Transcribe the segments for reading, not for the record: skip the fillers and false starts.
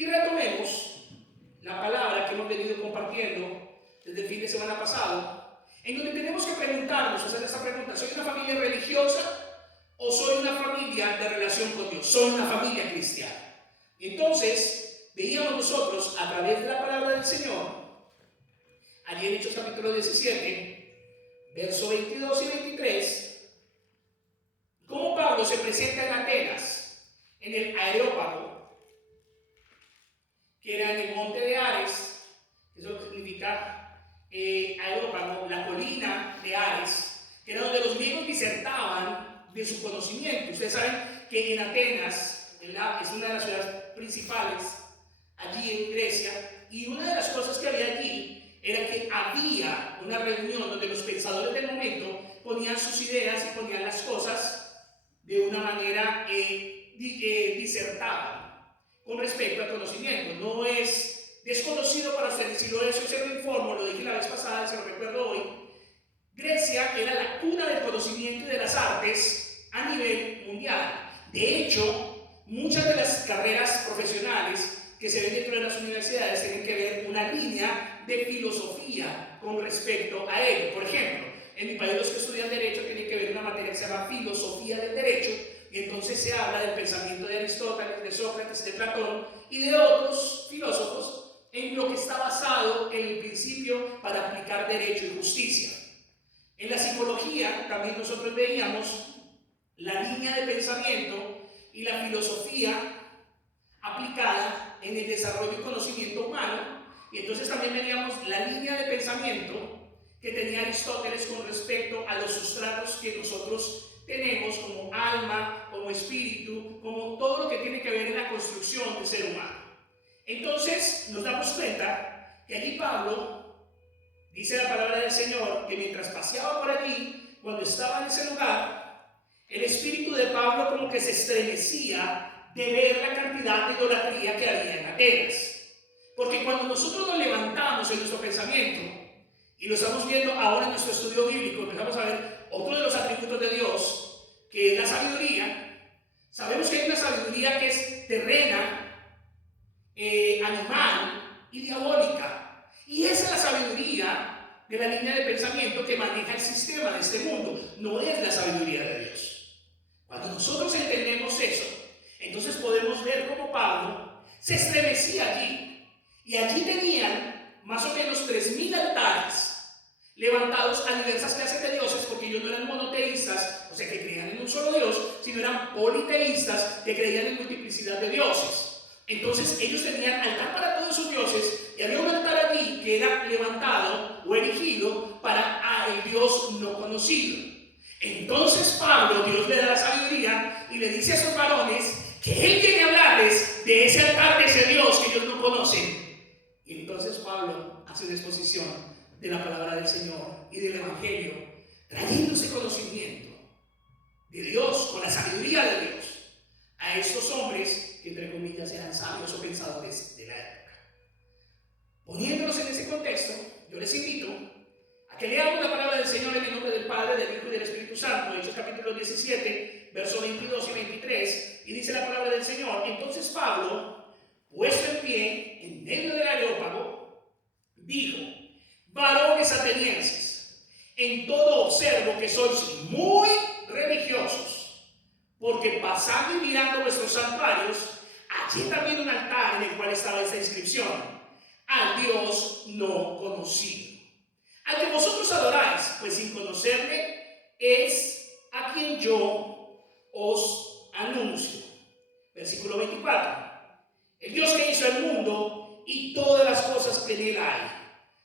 Y retomemos la palabra que hemos venido compartiendo desde el fin de semana pasado, en donde tenemos que preguntarnos, hacer esta pregunta: ¿soy una familia religiosa o soy una familia de relación con Dios? ¿Soy una familia cristiana? Y entonces veíamos nosotros a través de la palabra del Señor, allí en Hechos capítulo 17, versos 22 y 23, cómo Pablo se presenta en Atenas, en el Areópago, que era en el monte de Ares. Eso significa Areópago, la colina de Ares, que era donde los griegos disertaban de su conocimiento. Ustedes saben que en Atenas es una de las ciudades principales allí en Grecia, y una de las cosas que había allí era que había una reunión donde los pensadores del momento ponían sus ideas y ponían las cosas de una manera disertada con respecto al conocimiento. No es desconocido para ustedes, si lo es, yo se lo informo, lo dije la vez pasada, se lo recuerdo hoy. Grecia era la cuna del conocimiento y de las artes a nivel mundial. De hecho, muchas de las carreras profesionales que se ven dentro de las universidades tienen que ver una línea de filosofía con respecto a ello. Por ejemplo, en mi país los que estudian Derecho tienen que ver una materia que se llama Filosofía del Derecho, y entonces se habla del pensamiento de Aristóteles, de Sócrates, de Platón y de otros filósofos en lo que está basado en el principio para aplicar derecho y justicia. En la psicología también nosotros veíamos la línea de pensamiento y la filosofía aplicada en el desarrollo y conocimiento humano, y entonces también veíamos la línea de pensamiento que tenía Aristóteles con respecto a los sustratos que nosotros tenemos como alma, como espíritu, como todo lo que tiene que ver en la construcción del ser humano. Entonces nos damos cuenta que allí Pablo dice la palabra del Señor que mientras paseaba por allí, cuando estaba en ese lugar, el espíritu de Pablo como que se estremecía de ver la cantidad de idolatría que había en Atenas. Porque cuando nosotros nos levantamos en nuestro pensamiento, y lo estamos viendo ahora en nuestro estudio bíblico, empezamos a ver otro de los atributos de Dios, que es la sabiduría. Sabemos que hay una sabiduría que es terrena, animal y diabólica. Y esa es la sabiduría de la línea de pensamiento que maneja el sistema de este mundo. No es la sabiduría de Dios. Cuando nosotros entendemos eso, entonces podemos ver cómo Pablo se estremecía allí. Y allí tenían más o menos 3.000 altares levantados a diversas clases de dioses, porque ellos no eran monoteístas, o sea que creían en un solo Dios, sino eran politeístas que creían en multiplicidad de dioses. Entonces ellos tenían altar para todos sus dioses, y había un altar allí que era levantado o erigido para el Dios no conocido. Entonces Pablo, Dios le da la sabiduría y le dice a esos varones que él viene a hablarles de ese altar de ese Dios que ellos no conocen. Y entonces Pablo hace una exposición de la palabra del Señor y del Evangelio, trayendo ese conocimiento de Dios, con la sabiduría de Dios, a estos hombres que entre comillas eran sabios o pensadores de la época. Poniéndonos en ese contexto, yo les invito a que leamos la palabra del Señor en el nombre del Padre, del Hijo y del Espíritu Santo. Hechos capítulo 17, versos 22 y 23, y dice la palabra del Señor: entonces Pablo, puesto en pie en medio del Areópago, dijo: varones atenienses, en todo observo que sois muy religiosos, porque pasando y mirando vuestros santuarios, allí también un altar en el cual estaba esta inscripción: al Dios no conocido, al que vosotros adoráis, pues sin conocerle es a quien yo os anuncio. Versículo 24: el Dios que hizo el mundo y todas las cosas que en él hay,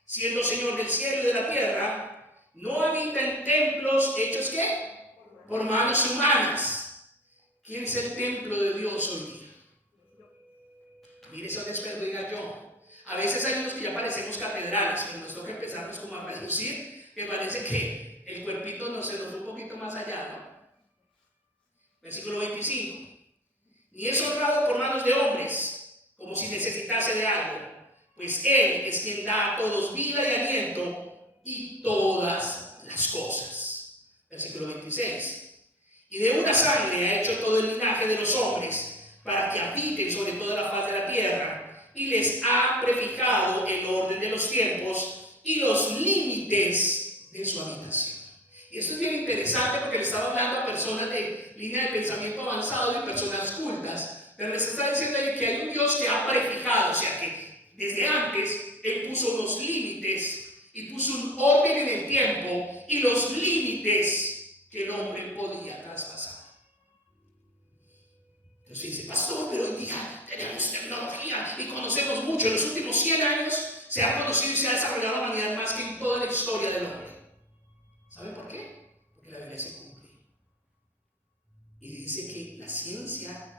siendo Señor del cielo y de la tierra, no habita en templos hechos ¿qué? Por manos humanas. ¿Quién es el templo de Dios hoy día? Mire, eso después diga yo. A veces hay unos que ya parecemos catedrales, pero nos toca empezarnos como a reducir, que parece que el cuerpito nos se nos fue un poquito más allá, ¿no? Versículo 25: ni es honrado por manos de hombres, como si necesitase de algo, pues Él es quien da a todos vida y aliento y todas las cosas. Versículo 26: y de una sangre ha hecho todo el linaje de los hombres, para que habiten sobre toda la faz de la tierra, y les ha prefijado el orden de los tiempos y los límites de su habitación. Y esto es bien interesante porque le estaba hablando a personas de línea de pensamiento avanzado y personas cultas, pero les está diciendo ahí que hay un Dios que ha prefijado, o sea que desde antes Él puso unos límites y puso un orden en el tiempo y los límites que el hombre podía traspasar. Entonces dice, pastor, pero hoy día tenemos tecnología y conocemos mucho. En los últimos 100 años se ha conocido y se ha desarrollado la humanidad más que en toda la historia del hombre. ¿Saben por qué? Porque la Biblia se cumple. Y dice que la ciencia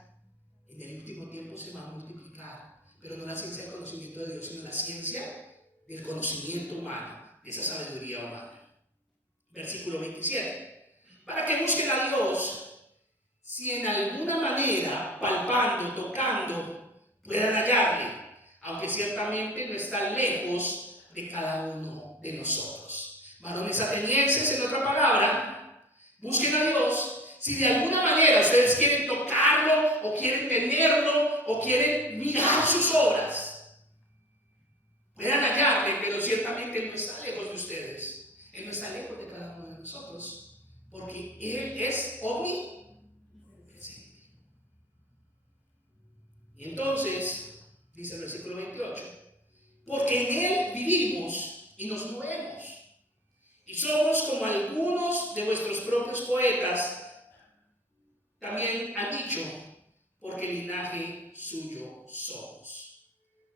en el último tiempo se va a multiplicar, pero no la ciencia del conocimiento de Dios, sino la ciencia del conocimiento humano, de esa sabiduría humana. Versículo 27. Para que busquen a Dios, si en alguna manera, palpando, tocando, puedan hallarle, aunque ciertamente no está lejos de cada uno de nosotros. Varones atenienses, en otra palabra, busquen a Dios, si de alguna manera ustedes quieren tocarlo, o quieren tenerlo, o quieren mirar sus obras, puedan hallarle, pero ciertamente no está lejos de ustedes. Él no está lejos de cada uno de nosotros, porque Él es omnipresente. Y entonces, dice el versículo 28, porque en Él vivimos y nos movemos, y somos como algunos de vuestros propios poetas también han dicho, porque linaje suyo somos.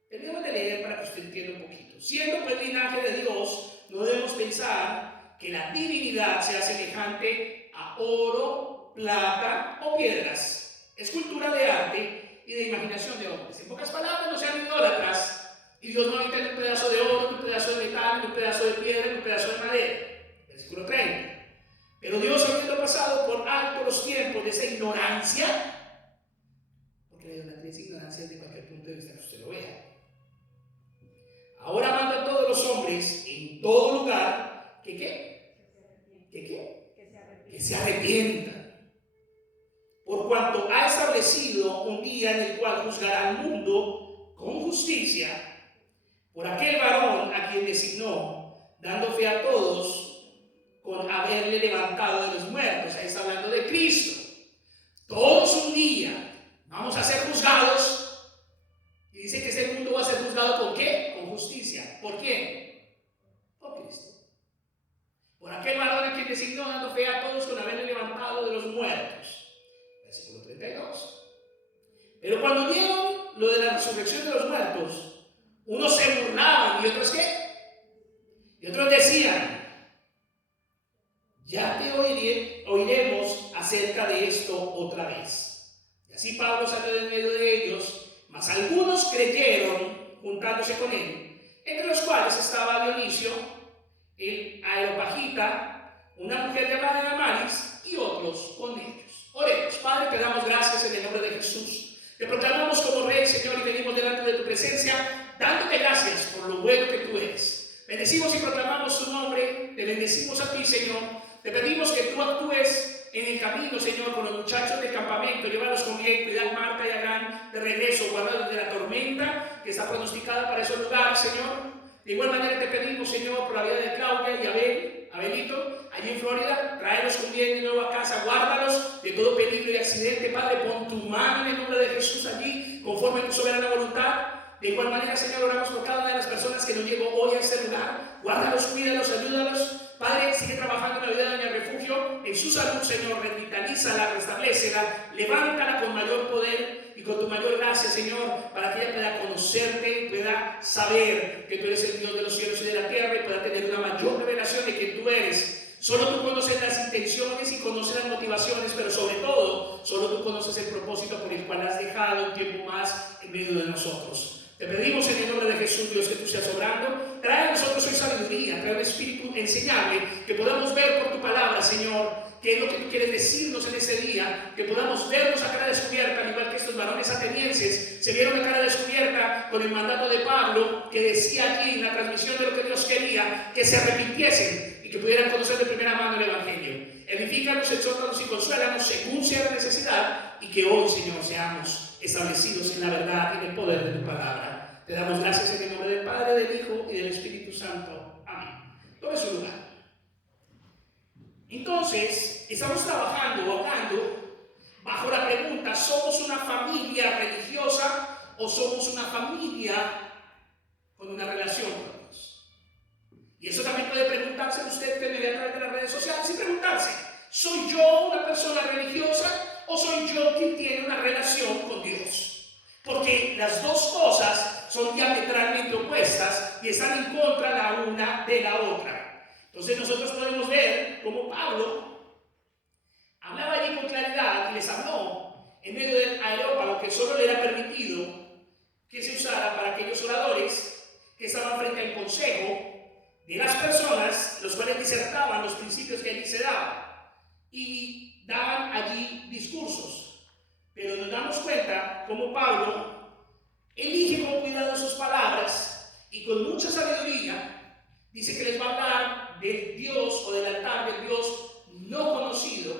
Tenemos de leer para que usted entienda un poquito. Siendo pues linaje de Dios, no debemos pensar que la divinidad sea semejante a oro, plata o piedras, escultura de arte y de imaginación de hombres. En pocas palabras, no sean idólatras, y Dios no habita en un pedazo de oro, en un pedazo de metal, en un pedazo de piedra, en un pedazo de madera. Versículo 30. Pero Dios, habiendo pasado por alto los tiempos de esa ignorancia, porque la idolatría es ignorancia desde cualquier punto de vista que usted lo vea, ahora manda a todos los hombres en todo lugar que se arrepientan, por cuanto ha establecido un día en el cual juzgará al mundo con justicia por aquel varón a quien designó, dando fe a todos con haberle levantado de los muertos. Ahí está hablando de Cristo. Todos un día vamos a ser juzgados, y dice que este mundo va a ser juzgado ¿con qué? Con justicia. ¿Por quién? Por Cristo. Por aquel varón a quien designó, dando fe a todos con haberle levantado de los muertos. Versículo 32. Pero cuando vieron lo de la resurrección de los muertos, unos se burlaban y otros ¿qué? Y otros decían, ya te oiremos acerca de esto otra vez. Y así Pablo salió de medio de ellos, mas algunos creyeron juntándose con él, entre los cuales estaba Dionisio, el Areopagita, una mujer llamada Damaris, y otros con ellos. Oremos. Padre, te damos gracias en el nombre de Jesús. Te proclamamos como Rey, Señor, y venimos delante de tu presencia, dándote gracias por lo bueno que tú eres. Bendecimos y proclamamos tu nombre, te bendecimos a ti, Señor. Te pedimos que tú actúes en el camino, Señor, con los muchachos del campamento, llévalos con bien, cuidar Marta y Abraham de regreso, guardarlos de la tormenta que está pronosticada para esos lugares, Señor. De igual manera te pedimos, Señor, por la vida de Claudia y Abelito, allí en Florida, tráelos con bien de nuevo a casa, guárdalos de todo peligro y accidente, Padre, pon tu mano en el nombre de Jesús allí, conforme a tu soberana voluntad. De igual manera, Señor, oramos por cada una de las personas que nos llegó hoy a este lugar, guárdalos, cuídalos, ayúdalos. Padre, sigue trabajando en la vida de Doña Refugio, en su salud, Señor, revitalízala, restablécela, levántala con mayor poder y con tu mayor gracia, Señor, para que ella pueda conocerte, pueda saber que tú eres el Dios de los cielos y de la tierra y pueda tener una mayor revelación de que tú eres. Solo tú conoces las intenciones y conoces las motivaciones, pero sobre todo, solo tú conoces el propósito por el cual has dejado un tiempo más en medio de nosotros. Te pedimos en el nombre de Jesús, Dios, que tú seas obrando. Trae a nosotros hoy sabiduría, trae un espíritu enseñable, que podamos ver por tu palabra, Señor, qué es lo que tú quieres decirnos en ese día, que podamos vernos a cara descubierta, al igual que estos varones atenienses se vieron a cara descubierta con el mandato de Pablo, que decía allí en la transmisión de lo que Dios quería, que se arrepintiesen y que pudieran conocer de primera mano el Evangelio. Edifícanos, exhórtanos y consuélanos según sea la necesidad, y que hoy, Señor, seamos establecidos en la verdad y en el poder de tu palabra. Te damos gracias en el nombre del Padre, del Hijo y del Espíritu Santo. Amén. Tome su lugar. Entonces, estamos trabajando, hablando, bajo la pregunta: ¿somos una familia religiosa o somos una familia con una relación con Dios? Y eso también puede preguntarse usted que me ve a través de las redes sociales y preguntarse: ¿soy yo una persona religiosa o soy yo quien tiene una relación con Dios? Porque las dos cosas son diametralmente opuestas y están en contra la una de la otra. Entonces nosotros podemos ver cómo Pablo hablaba allí con claridad y les habló en medio del areópago, que solo le era permitido que se usara para aquellos oradores que estaban frente al consejo de las personas, los cuales disertaban los principios que allí se daban y daban allí discursos. Pero nos damos cuenta cómo Pablo elige con cuidado sus palabras y con mucha sabiduría dice que les va a hablar de Dios o del altar del Dios no conocido.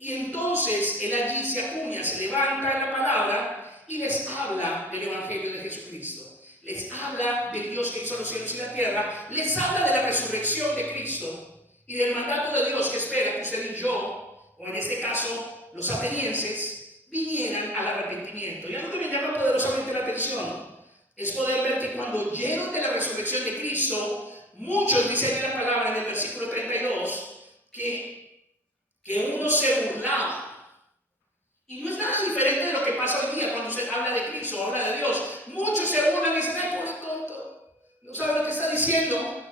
Y entonces él allí se acuña, se levanta en la palabra y les habla del Evangelio de Jesucristo. Les habla del Dios que hizo los cielos y la tierra. Les habla de la resurrección de Cristo y del mandato de Dios que espera que usted y yo, o en este caso los atenienses, vinieran al arrepentimiento. Y algo que me llama poderosamente la atención es poder ver que cuando oyeron de la resurrección de Cristo, muchos, dice ahí la palabra en el versículo 32, que uno se burlaba. Y no es nada diferente de lo que pasa hoy día cuando usted habla de Cristo, habla de Dios. Muchos se burlan y dicen: ay, pobre tonto, no sabe lo que está diciendo.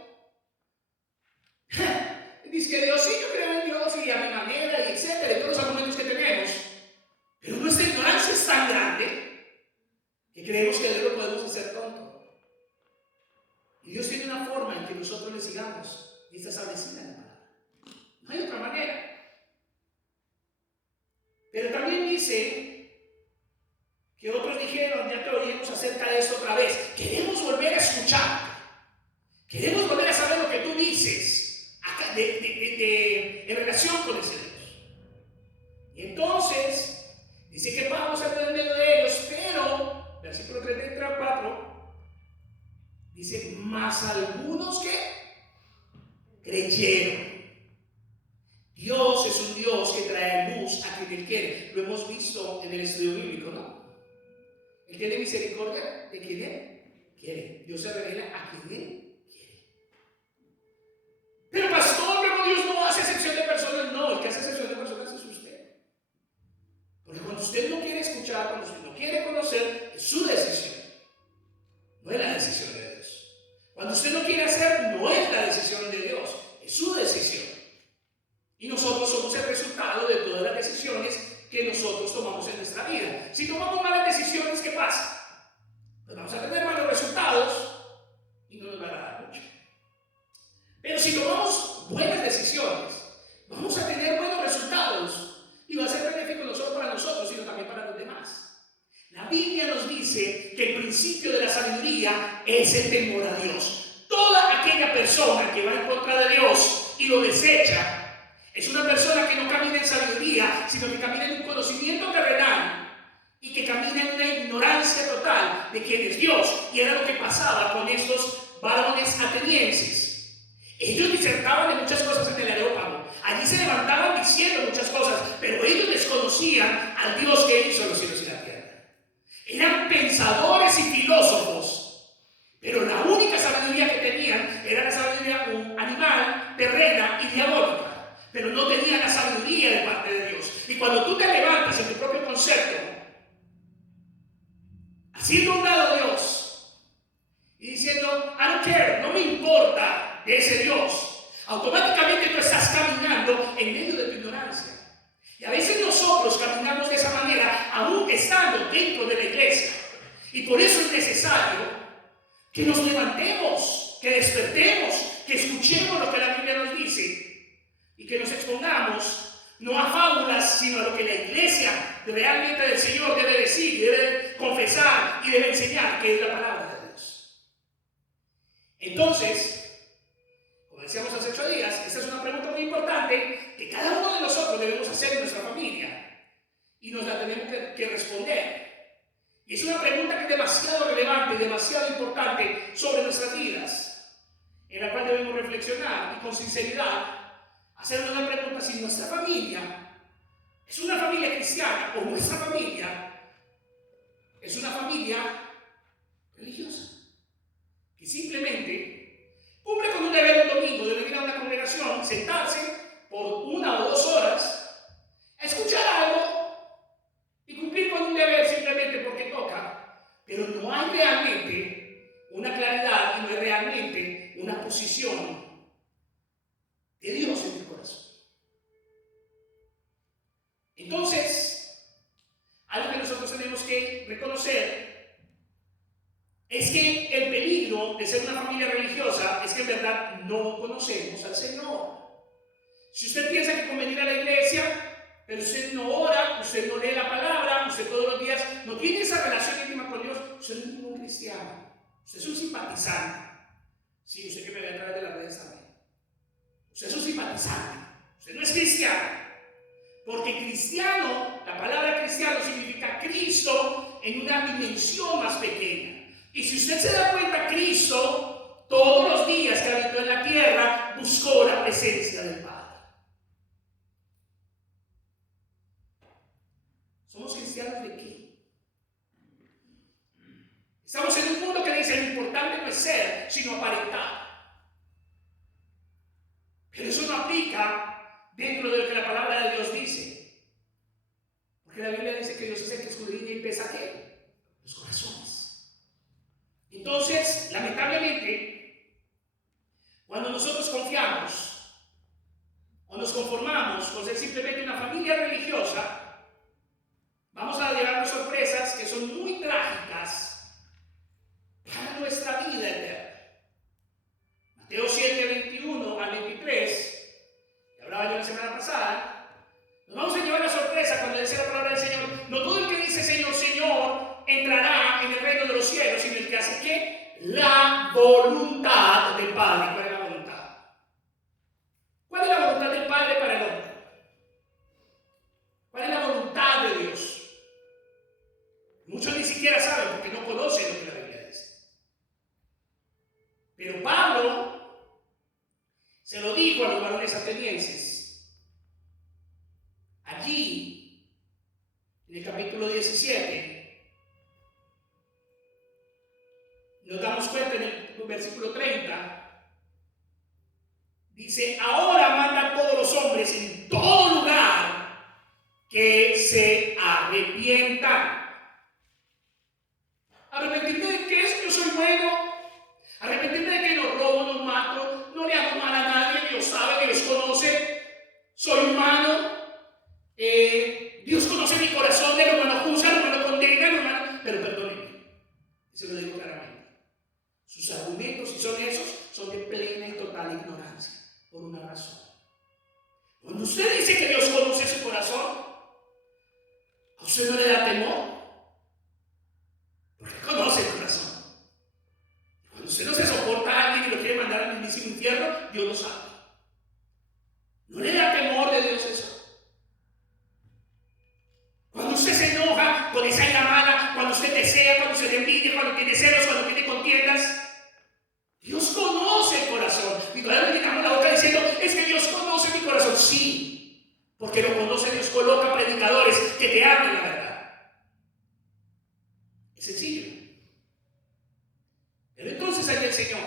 Dice que Dios, sí, yo creo en Dios y a mi manera, y etcétera, y todos los argumentos que tenemos. Pero nuestra ignorancia es tan grande que creemos que Dios lo podemos hacer tonto. Y Dios tiene una forma en que nosotros le sigamos, y está establecida en la palabra. No hay otra manera. Pero también dice que otros dijeron: ya te oímos acerca de esto otra vez. Queremos volver a escuchar. Queremos volver a saber lo que tú dices en relación con ese Dios. Y entonces dice que Pablo salió en medio de ellos, pero, versículo 34, dice: mas algunos que creyeron. Dios es un Dios que trae luz a quien Él quiere. Lo hemos visto en el estudio bíblico, ¿no? Él tiene misericordia de quien Él quiere. Dios se revela a quien Él quiere. Pero pastor, luego Dios no hace excepción de personas. No, el que hace excepción de personas es usted. Porque cuando usted no quiere escuchar, cuando usted no quiere conocer, es su decisión. No es la decisión de Dios. Cuando usted no quiere hacer, no es la decisión de Dios. Es su decisión. Y nosotros somos el resultado de todas las decisiones que nosotros tomamos en nuestra vida. Si tomamos malas decisiones, ¿qué pasa? Pues vamos a tener malos resultados y no nos va a dar mucho. Pero si tomamos buenas decisiones, vamos a tener buenos resultados y va a ser benéfico no solo para nosotros, sino también para los demás. La Biblia nos dice que el principio de la sabiduría es el temor a Dios. Toda aquella persona que va en contra de Dios y lo desecha es una persona que no camina en sabiduría, sino que camina en un conocimiento terrenal y que camina en una ignorancia total de quién es Dios. Y era lo que pasaba con estos varones atenienses. Ellos disertaban de muchas cosas en el Areópago. Allí se levantaban diciendo muchas cosas, pero ellos desconocían al Dios que hizo los cielos y la tierra. Eran pensadores y filósofos, pero la única sabiduría que tenían era la sabiduría animal, terrena y diabólica. Pero no tenían la sabiduría de parte de Dios. Y cuando tú te levantas en tu propio concepto, haciendo a un lado Dios y diciendo: I don't care, no me importa de ese Dios, automáticamente tú estás caminando en medio de tu ignorancia. Y a veces nosotros caminamos de esa manera, aún estando dentro de la iglesia. Y por eso es necesario que nos levantemos, que despertemos, que escuchemos lo que la Biblia nos dice. Y que nos expongamos no a fábulas, sino a lo que la iglesia realmente del Señor debe decir, debe confesar y debe enseñar, que es la palabra de Dios. Entonces, como decíamos hace 8 días, esta es una pregunta muy importante que cada uno de nosotros debemos hacer en nuestra familia y nos la tenemos que responder. Y es una pregunta que es demasiado relevante, demasiado importante sobre nuestras vidas, en la cual debemos reflexionar y con sinceridad hacernos una pregunta: si nuestra familia es una familia cristiana o nuestra familia es una familia religiosa, que simplemente cumple con un deber un domingo de venir a una congregación, sentarse por 1 o 2 horas a escuchar algo y cumplir con un deber simplemente porque toca, pero no hay realmente una claridad y no hay realmente una posición de Dios en el corazón. Entonces, algo que nosotros tenemos que reconocer es que el peligro de ser una familia religiosa es que en verdad no conocemos al Señor. Si usted piensa que con venir a la iglesia, pero usted no ora, usted no lee la palabra, usted todos los días no tiene esa relación íntima con Dios, usted no es ningún cristiano, usted es un simpatizante. Sí, usted que me ve a través de las redes también. Usted es un simpatizante, usted no es cristiano. Porque cristiano, la palabra cristiano significa Cristo en una dimensión más pequeña. Y si usted se da cuenta, Cristo, todos los días que habitó en la tierra, buscó la presencia del Padre. ¿Somos cristianos de qué? Estamos en un mundo que dice: lo importante no es ser, sino aparentar. Pero eso no aplica dentro de lo que la palabra de Dios dice. Porque la Biblia dice que Dios es el que escudriña y pesa ¿qué? Los corazones. Entonces, lamentablemente, cuando nosotros confiamos o nos conformamos con ser simplemente una familia religiosa, vamos a llevarnos sorpresas que son muy trágicas para nuestra vida eterna. Mateo 7, 21 al 23, que hablaba yo la semana pasada, nos vamos a llevar la sorpresa cuando dice la palabra del Señor: no todo el que dice Señor, Señor, entrará en el reino de los cielos, sino el que hace ¿qué? La voluntad del Padre. ¿Cuál es la voluntad? ¿Cuál es la voluntad del Padre para el hombre? ¿Cuál es la voluntad de Dios? Muchos ni siquiera saben porque no conocen lo que la Biblia dice. Pero Pablo se lo dijo a los varones atenienses. Allí, en el capítulo 17, nos damos cuenta en el versículo 30, dice: ahora manda a todos los hombres en todo lugar que se arrepientan. ¿Arrepentirme de qué? Es que yo soy bueno. Arrepentirme de que no robo, no mato, no le hago mal a nadie. Dios sabe, Dios conoce. Soy humano. Dios conoce mi corazón, de lo malo juzga, lo malo condena, lo malo. Pero perdónenme, se lo digo claramente. Sus argumentos, si son esos, son de plena y total ignorancia. Por una razón. Cuando usted dice que Dios conoce su corazón, ¿a usted no le da temor? Porque conoce el corazón. Cuando usted no se soporta a alguien y lo quiere mandar al mismísimo infierno, Dios lo sabe. ¿No le da temor de Dios eso? Cuando usted se enoja con esa ira mala, cuando usted desea, cuando usted envidia, cuando tiene celos, cuando tiene contiendas, Dios conoce el corazón. Y todavía le llenamos la boca diciendo: es que Dios conoce mi corazón. Sí, porque lo conoce. Dios coloca predicadores que te hablen la verdad. Es sencillo. Pero entonces ahí el Señor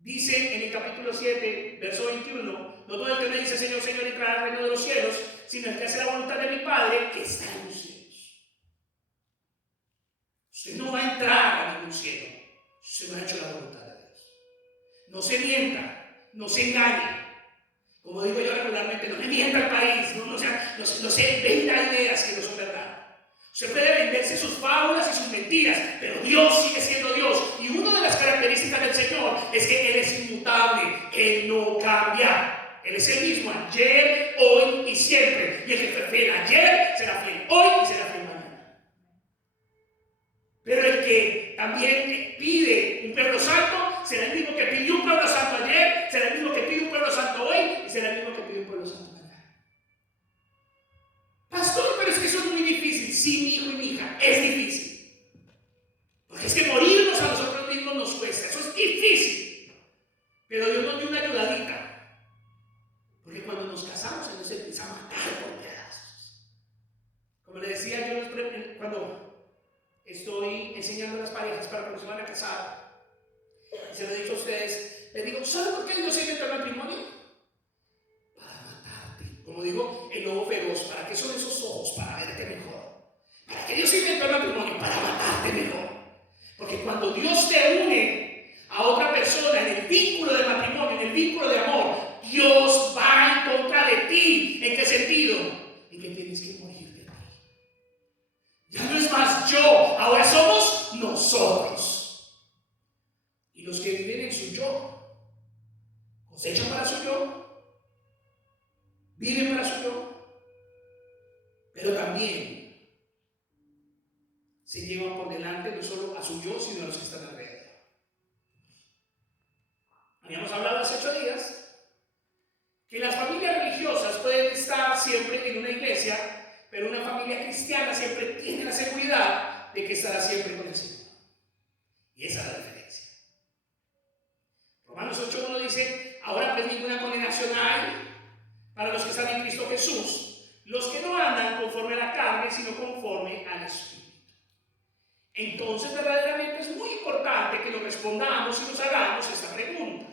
dice en el capítulo 7, verso 21: no todo el que me dice Señor, Señor, entrará al reino de los cielos, sino el que hace la voluntad de mi Padre que está en los cielos. Usted no va a entrar a ningún cielo si usted no ha hecho la voluntad de Dios. No se mienta, no se engañe. Como digo yo regularmente, no me mienta el país, no se venda ideas que no son verdad. Usted puede venderse sus fábulas y sus mentiras, pero Dios sigue siendo Dios. Y una de las características del Señor es que Él es inmutable, Él no cambia. Él es el mismo ayer, hoy y siempre. Y el que fue fiel ayer será fiel hoy y será fiel mañana. Pero el que también pide un pueblo santo será el mismo que pidió un pueblo santo ayer, será el mismo que pide un pueblo santo hoy y será el mismo que pide un pueblo santo mañana. Pastor, pero es que eso es muy difícil. Sí, mi es difícil. Porque es que morirnos a nosotros mismos nos cuesta. Eso es difícil. Pero Dios nos dio una ayudadita. Porque cuando nos casamos, Él nos empieza a matar por pedazos. Como le decía yo cuando estoy enseñando a las parejas para cuando se van a casar, y se lo he dicho a ustedes, les digo, ¿saben por qué Dios inventó el matrimonio? Para matarte. Como digo, el lobo feroz. ¿Para qué son esos ojos? Para verte mejor. ¿Para qué Dios inventó el matrimonio? Para matarte mejor. Porque cuando Dios te une a otra persona en el vínculo de matrimonio, en el vínculo de amor, Dios va en contra de ti. ¿En qué sentido? En que tienes que morir de ti. Ya no es más yo, ahora somos nosotros. Y los que viven en su yo, cosechan para su yo, viven para su yo, pero también se llevan por delante no solo a su yo, sino a los que están alrededor. Habíamos hablado hace 8 días que las familias religiosas pueden estar siempre en una iglesia, pero una familia cristiana siempre tiene la seguridad de que estará siempre con el Señor. Y esa es la diferencia. Romanos 8:1 dice, ahora pues ninguna condenación hay para los que están en Cristo Jesús, los que no andan conforme a la carne, sino conforme al Espíritu. Entonces verdaderamente es muy importante que nos respondamos y nos hagamos esta pregunta.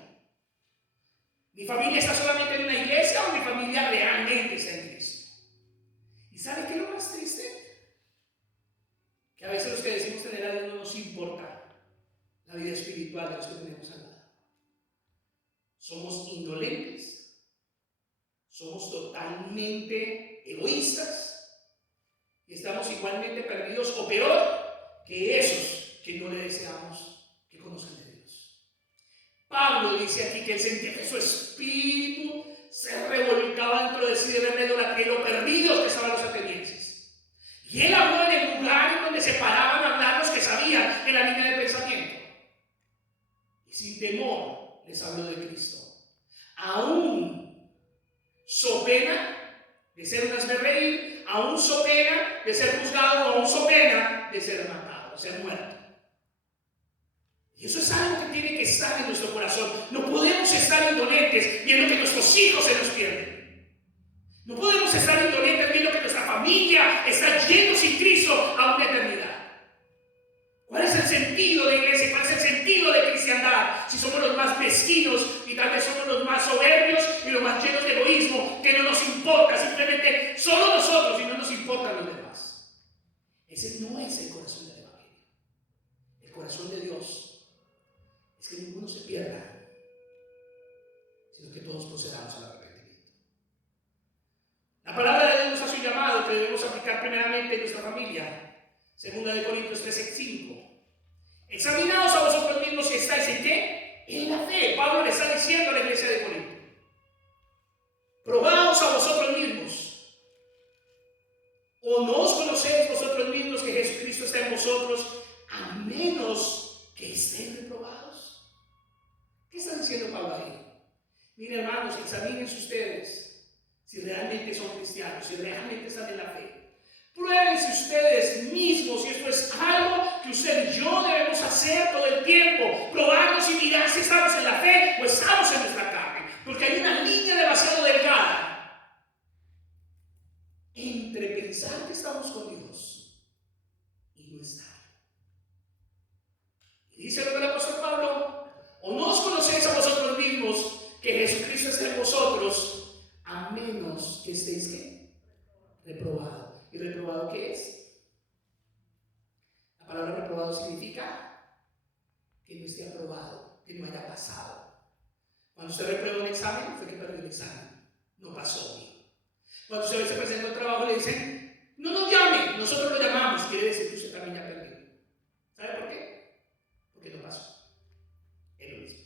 ¿Mi familia está solamente en una iglesia o mi familia realmente está en Cristo? ¿Y sabe qué es lo más triste? Que a veces los que decimos tener a Dios no nos importa la vida espiritual de los que tenemos al lado. Somos indolentes, somos totalmente egoístas y estamos igualmente perdidos o peor que esos que no le deseamos que conozcan de Dios. Pablo dice aquí que él sentía que su espíritu se revolcaba dentro de sí de ver la idolatría y lo perdidos que estaban los atenienses. Y él habló en el lugar en donde se paraban a hablar los que sabían en la línea de pensamiento. Y sin temor les habló de Cristo. Aún so pena de ser un hazmerreír, aún so pena de ser juzgado, aún so pena de ser matado, de ser muerto. Y eso es algo que tiene que estar en nuestro corazón. No podemos estar indolentes viendo que nuestros hijos se nos pierden. No podemos estar indolentes viendo que nuestra familia está yendo sin Cristo a una eternidad. ¿Cuál es el sentido de iglesia? ¿Cuál es el sentido de cristiandad? Si somos los más mezquinos y tal vez somos los más soberbios y los más llenos de egoísmo, que no nos importa, simplemente solo nosotros y no nos importan los demás. Ese no es el corazón del Evangelio. El corazón de Dios es que ninguno se pierda, sino que todos procedamos al arrepentimiento. La palabra de Dios nos hace un llamado que debemos aplicar primeramente en nuestra familia. 2 Corintios 13:5. Examinaos a vosotros mismos si estáis en qué? En la fe. Pablo le está diciendo a la iglesia de Corinto. Probaos a vosotros mismos. ¿O no os conocéis vosotros mismos que Jesucristo está en vosotros, a menos que estén reprobados? ¿Qué está diciendo Pablo ahí? Miren, hermanos, examínense ustedes si realmente son cristianos, si realmente están en la fe. Pruébense ustedes mismos si esto es algo que usted y yo debemos hacer todo el tiempo. Probarnos y mirar si estamos en la fe o estamos en nuestra carne. Porque hay una línea demasiado delgada entre pensar que estamos con Dios y no estar. Y dice el apóstol Pablo, ¿o no os conocéis a vosotros mismos que Jesucristo está en vosotros, a menos que estéis ¿qué? Reprobados? ¿Y reprobado qué es? La palabra reprobado significa que no esté aprobado, que no haya pasado. Cuando usted reprueba un examen, fue que perdió el examen, no pasó bien. Cuando usted se presenta a un trabajo, le dicen, no nos llame, nosotros lo llamamos, quiere decir que usted también ya perdió. ¿Sabe por qué? Porque no pasó. Es lo mismo.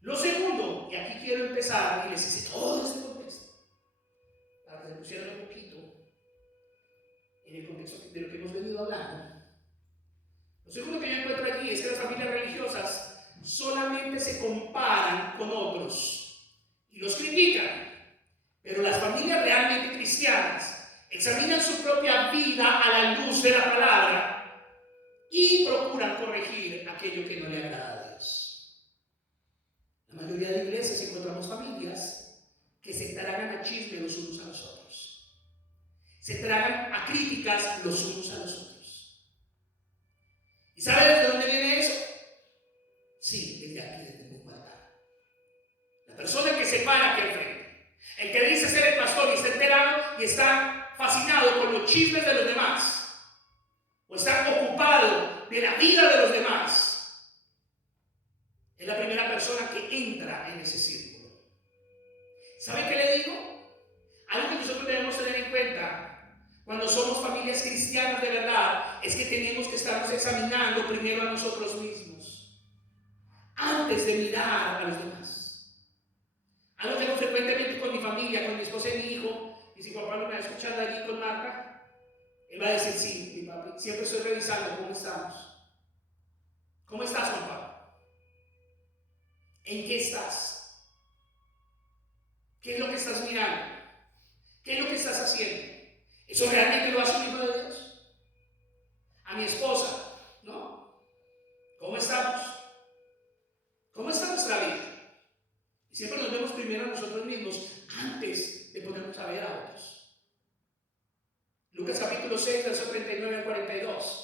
Lo segundo, y aquí quiero empezar y les hice todo este contexto, para que se pusieran un poquito en el contexto de lo que hemos venido hablando. Lo segundo que yo encuentro aquí es que las familias religiosas solamente se comparan con otros y los critican, pero las familias realmente cristianas examinan su propia vida a la luz de la palabra y procuran corregir aquello que no le agrada a Dios. La mayoría de iglesias encontramos familias que se tragan a chisme los unos a los otros, se tragan a críticas los unos a los otros. ¿Y sabe desde dónde viene eso? Sí, desde aquí, desde el mismo altar. La persona que se para aquí al frente, el que dice ser el pastor y está enterado y está fascinado con los chismes de los demás, o está ocupado de la vida de los demás, es la primera persona que entra en ese círculo. ¿Sabe qué le digo? Algo que nosotros debemos tener en cuenta cuando somos familias cristianas de verdad es que tenemos que estarnos examinando primero a nosotros mismos antes de mirar a los demás. Algo que hago frecuentemente con mi familia, con mi esposa y mi hijo, y si Juan Pablo me va a escuchar allí con Marta, él va a decir: sí, mi papi, siempre estoy revisando cómo estamos. ¿Cómo estás, Juan Pablo? ¿En qué estás? ¿Qué es lo que estás mirando? ¿Qué es lo que estás haciendo? ¿Eso realmente lo hace un hijo de Dios? A mi esposa, ¿no? ¿Cómo estamos? ¿Cómo está nuestra vida? Y siempre nos vemos primero a nosotros mismos antes de ponernos a ver a otros. Lucas capítulo 6, versos 39 al 42.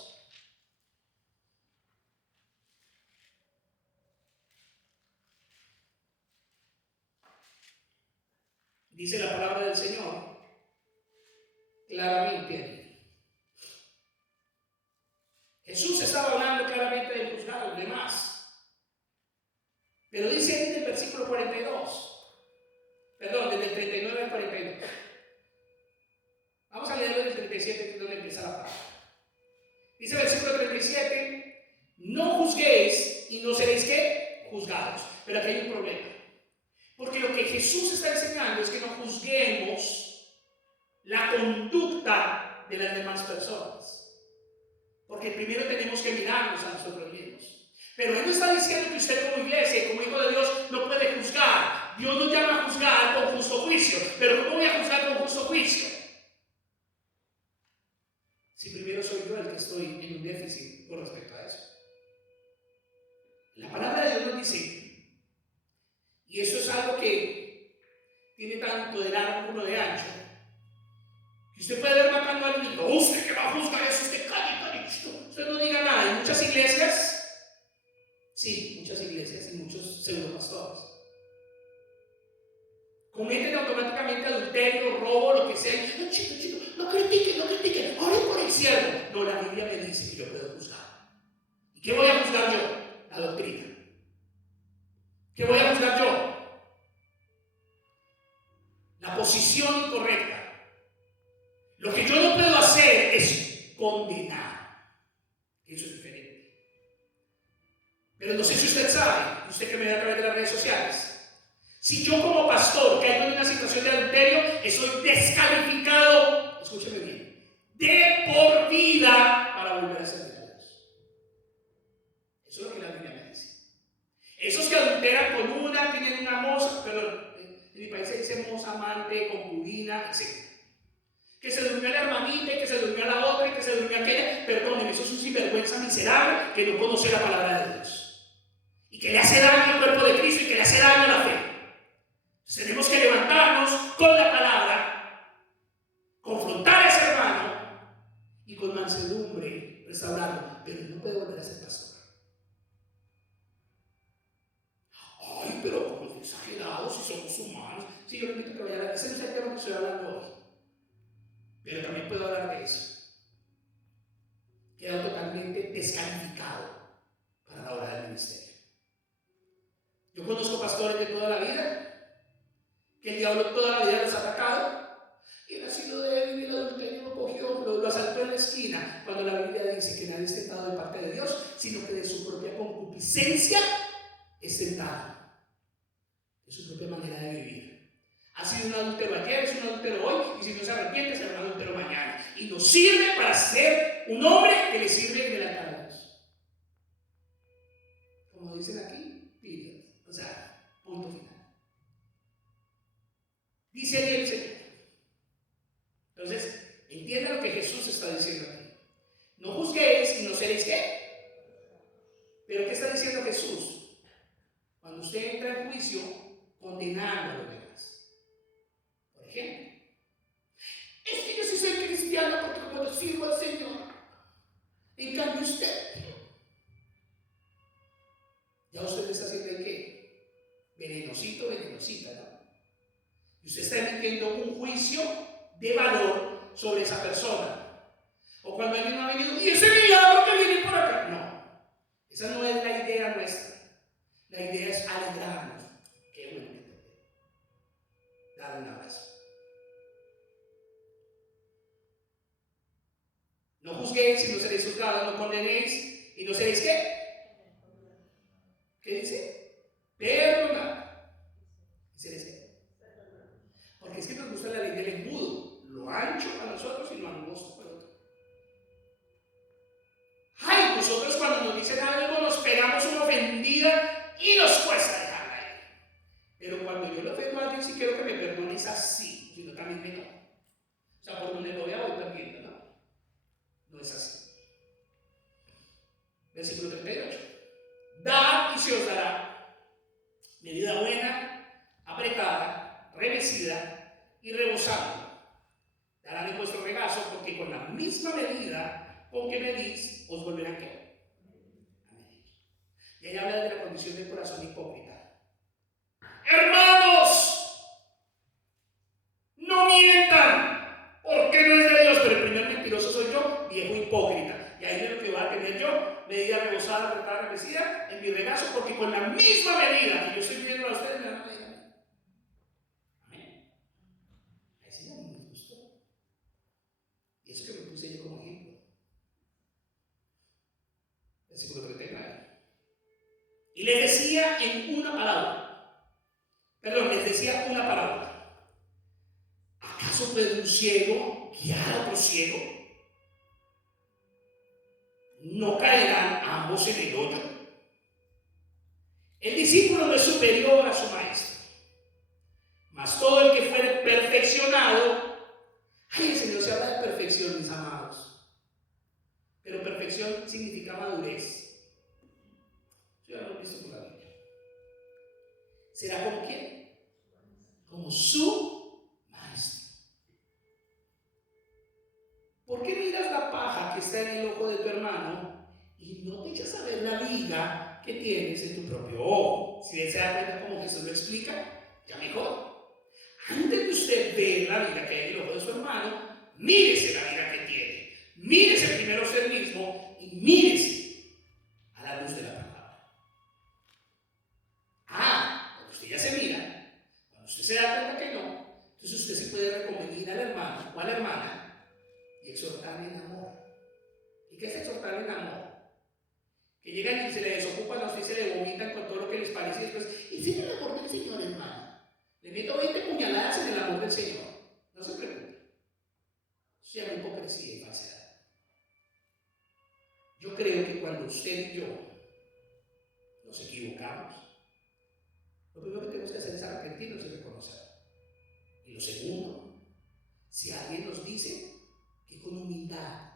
Dice la palabra del Señor claramente. Jesús estaba hablando claramente de juzgar a los demás. Pero dice ahí en el versículo 42, perdón, desde el 39 al 42. Vamos a leerlo del 37, que es donde empieza la palabra. Dice el versículo 37, no juzguéis y no seréis ¿qué? Juzgados. Pero aquí hay un problema. Porque lo que Jesús está enseñando es que no juzguemos la conducta de las demás personas. Porque primero tenemos que mirarnos a nosotros mismos. Pero Él no está diciendo que usted como iglesia y como hijo de Dios no puede juzgar. Dios nos llama a juzgar con justo juicio. Pero ¿cómo voy a juzgar con justo juicio? Si primero soy yo el que estoy en un déficit con respecto a eso. La palabra de Dios nos dice, y eso es algo que tiene tanto de largo como de ancho, que usted puede ver matando al niño. Usted que va a juzgar eso, usted calle. Usted no diga nada. En muchas iglesias, sí, muchas iglesias y muchos pseudopastores cometen automáticamente adulterio, robo, lo que sea. No, chico, no critique, ore por el siervo. No, la Biblia me dice que yo puedo juzgar. ¿Y qué voy a juzgar yo? La doctrina. ¿Qué voy a juzgar yo? La posición incorrecta. Lo que yo no puedo hacer es condenar. Eso es diferente. Pero no sé si usted sabe, usted que me ve a través de las redes sociales, si yo como pastor caigo en una situación de adulterio, estoy descalificado, escúcheme bien, de por vida para volver a servir a Dios. Eso es lo que la Biblia me dice. Esos que adulteran con una, tienen una moza, pero en mi país se dice moza, amante, concubina, etc. Que se durmió a la hermanita, que se durmió a la otra, y que se durmió a aquella. Perdón, eso es un sinvergüenza miserable que no conoce la palabra de Dios. Y que le hace daño al cuerpo de Cristo y que le hace daño a la fe. Entonces, tenemos que levantarnos con la palabra, confrontar a ese hermano y con mansedumbre restaurarlo. Pero no puede volver a ser pastor. Ay, pero como es exagerado, si somos humanos. Sí, yo le invito a que vaya a la... Ese no es el tema que estoy hablando hoy. Pero también puedo hablar de eso. Queda totalmente descalificado para la obra del ministerio. Yo conozco pastores de toda la vida que el diablo toda la vida los ha atacado y él ha sido débil y el adulterio lo cogió, lo asaltó en la esquina, cuando la Biblia dice que nadie es tentado de parte de Dios, sino que de su propia concupiscencia es tentado, de su propia manera de vivir. Ha sido un adúltero ayer, es un adúltero hoy, y si no se arrepiente será un adúltero mañana, y nos sirve para ser un hombre que le sirve en el altar de Dios. Como dicen aquí, period. O sea, punto final. Dice ahí el Señor. Entonces, hizo Jesús cuando usted entra en juicio condenando a los demás? Por ejemplo, es que yo sí soy cristiano porque como lo sirvo al Señor. En cambio usted, ya usted está haciendo el qué, venenosito, venenosita, ¿no? Y usted está emitiendo un juicio de valor sobre esa persona. O cuando alguien no ha venido, y ese milagro que viene por acá. No, esa no es la idea nuestra. La idea es alegrarnos. Qué bueno que te veo. Dale un abrazo. No juzguéis y no seréis juzgados, no condenéis y no seréis ¿qué? ¿Qué dice? Perdonad. ¿Y seréis qué? Porque es que nos gusta la ley del embudo. Lo ancho para nosotros y lo angosto para otros. Ay, nosotros cuando nos dicen algo nos pegamos una ofendida y nos cuesta dejarla ahí. Pero cuando yo le ofendo a alguien, si quiero que me perdone, es así, sino también me no. O sea, por donde lo vea voy perdiendo, ¿no? No es así. Versículo 38. Dad y se os dará. Medida buena, apretada, remecida y rebosando. Darán en vuestro regazo, porque con la misma medida con que medís, os volverán ¿qué? A medir. Y ahí habla de la condición del corazón hipócrita. Hermanos, no mientan, porque no es de Dios. Pero el primer mentiroso soy yo, viejo hipócrita. Y ahí es lo que voy a tener yo, medida rebosada, apretada, remecida, en mi regazo, porque con la misma medida que yo estoy viendo a ustedes, me van a medir a mí. Amén. Ahí sí no me gustó. Y eso que me puse yo como ejemplo. Versículo 39. Y les decía en una parábola. Les decía una parábola. ¿Acaso puede un ciego guiar a otro ciego? ¿No caerán ambos en el hoyo? El discípulo no es superior a su maestro, mas todo el que fuere perfeccionado. Ay, el Señor se habla de perfección, mis amados. Pero perfección significa madurez. Ya lo he visto por la Biblia. ¿Será como quién? Como su maestro. ¿Por qué miras la paja que está en el ojo de tu hermano y no te echas a ver la viga que tienes en tu propio ojo? Si se da cuenta como Jesús lo explica, ya mejor. Antes de usted ver la viga que hay en el ojo de su hermano, mírese la viga que tiene. Mírese primero usted mismo y mírese a la luz de la palabra. Cuando usted ya se mira, cuando usted se da cuenta que no, entonces usted se puede reconvenir al hermano o a la hermana y exhortarle en amor. ¿Y qué es exhortarle en amor? Que llegan y se le desocupan a usted y se le vomitan con todo lo que les parece y después, ¿y si el amor del Señor, hermano? Le meto 20 puñaladas en el amor del Señor. No se preocupe. Eso se llama hipocresía y falsedad. Yo creo que cuando usted y yo nos equivocamos, lo primero que tenemos que hacer es arrepentirnos y reconocer. Y lo segundo, si alguien nos dice que con humildad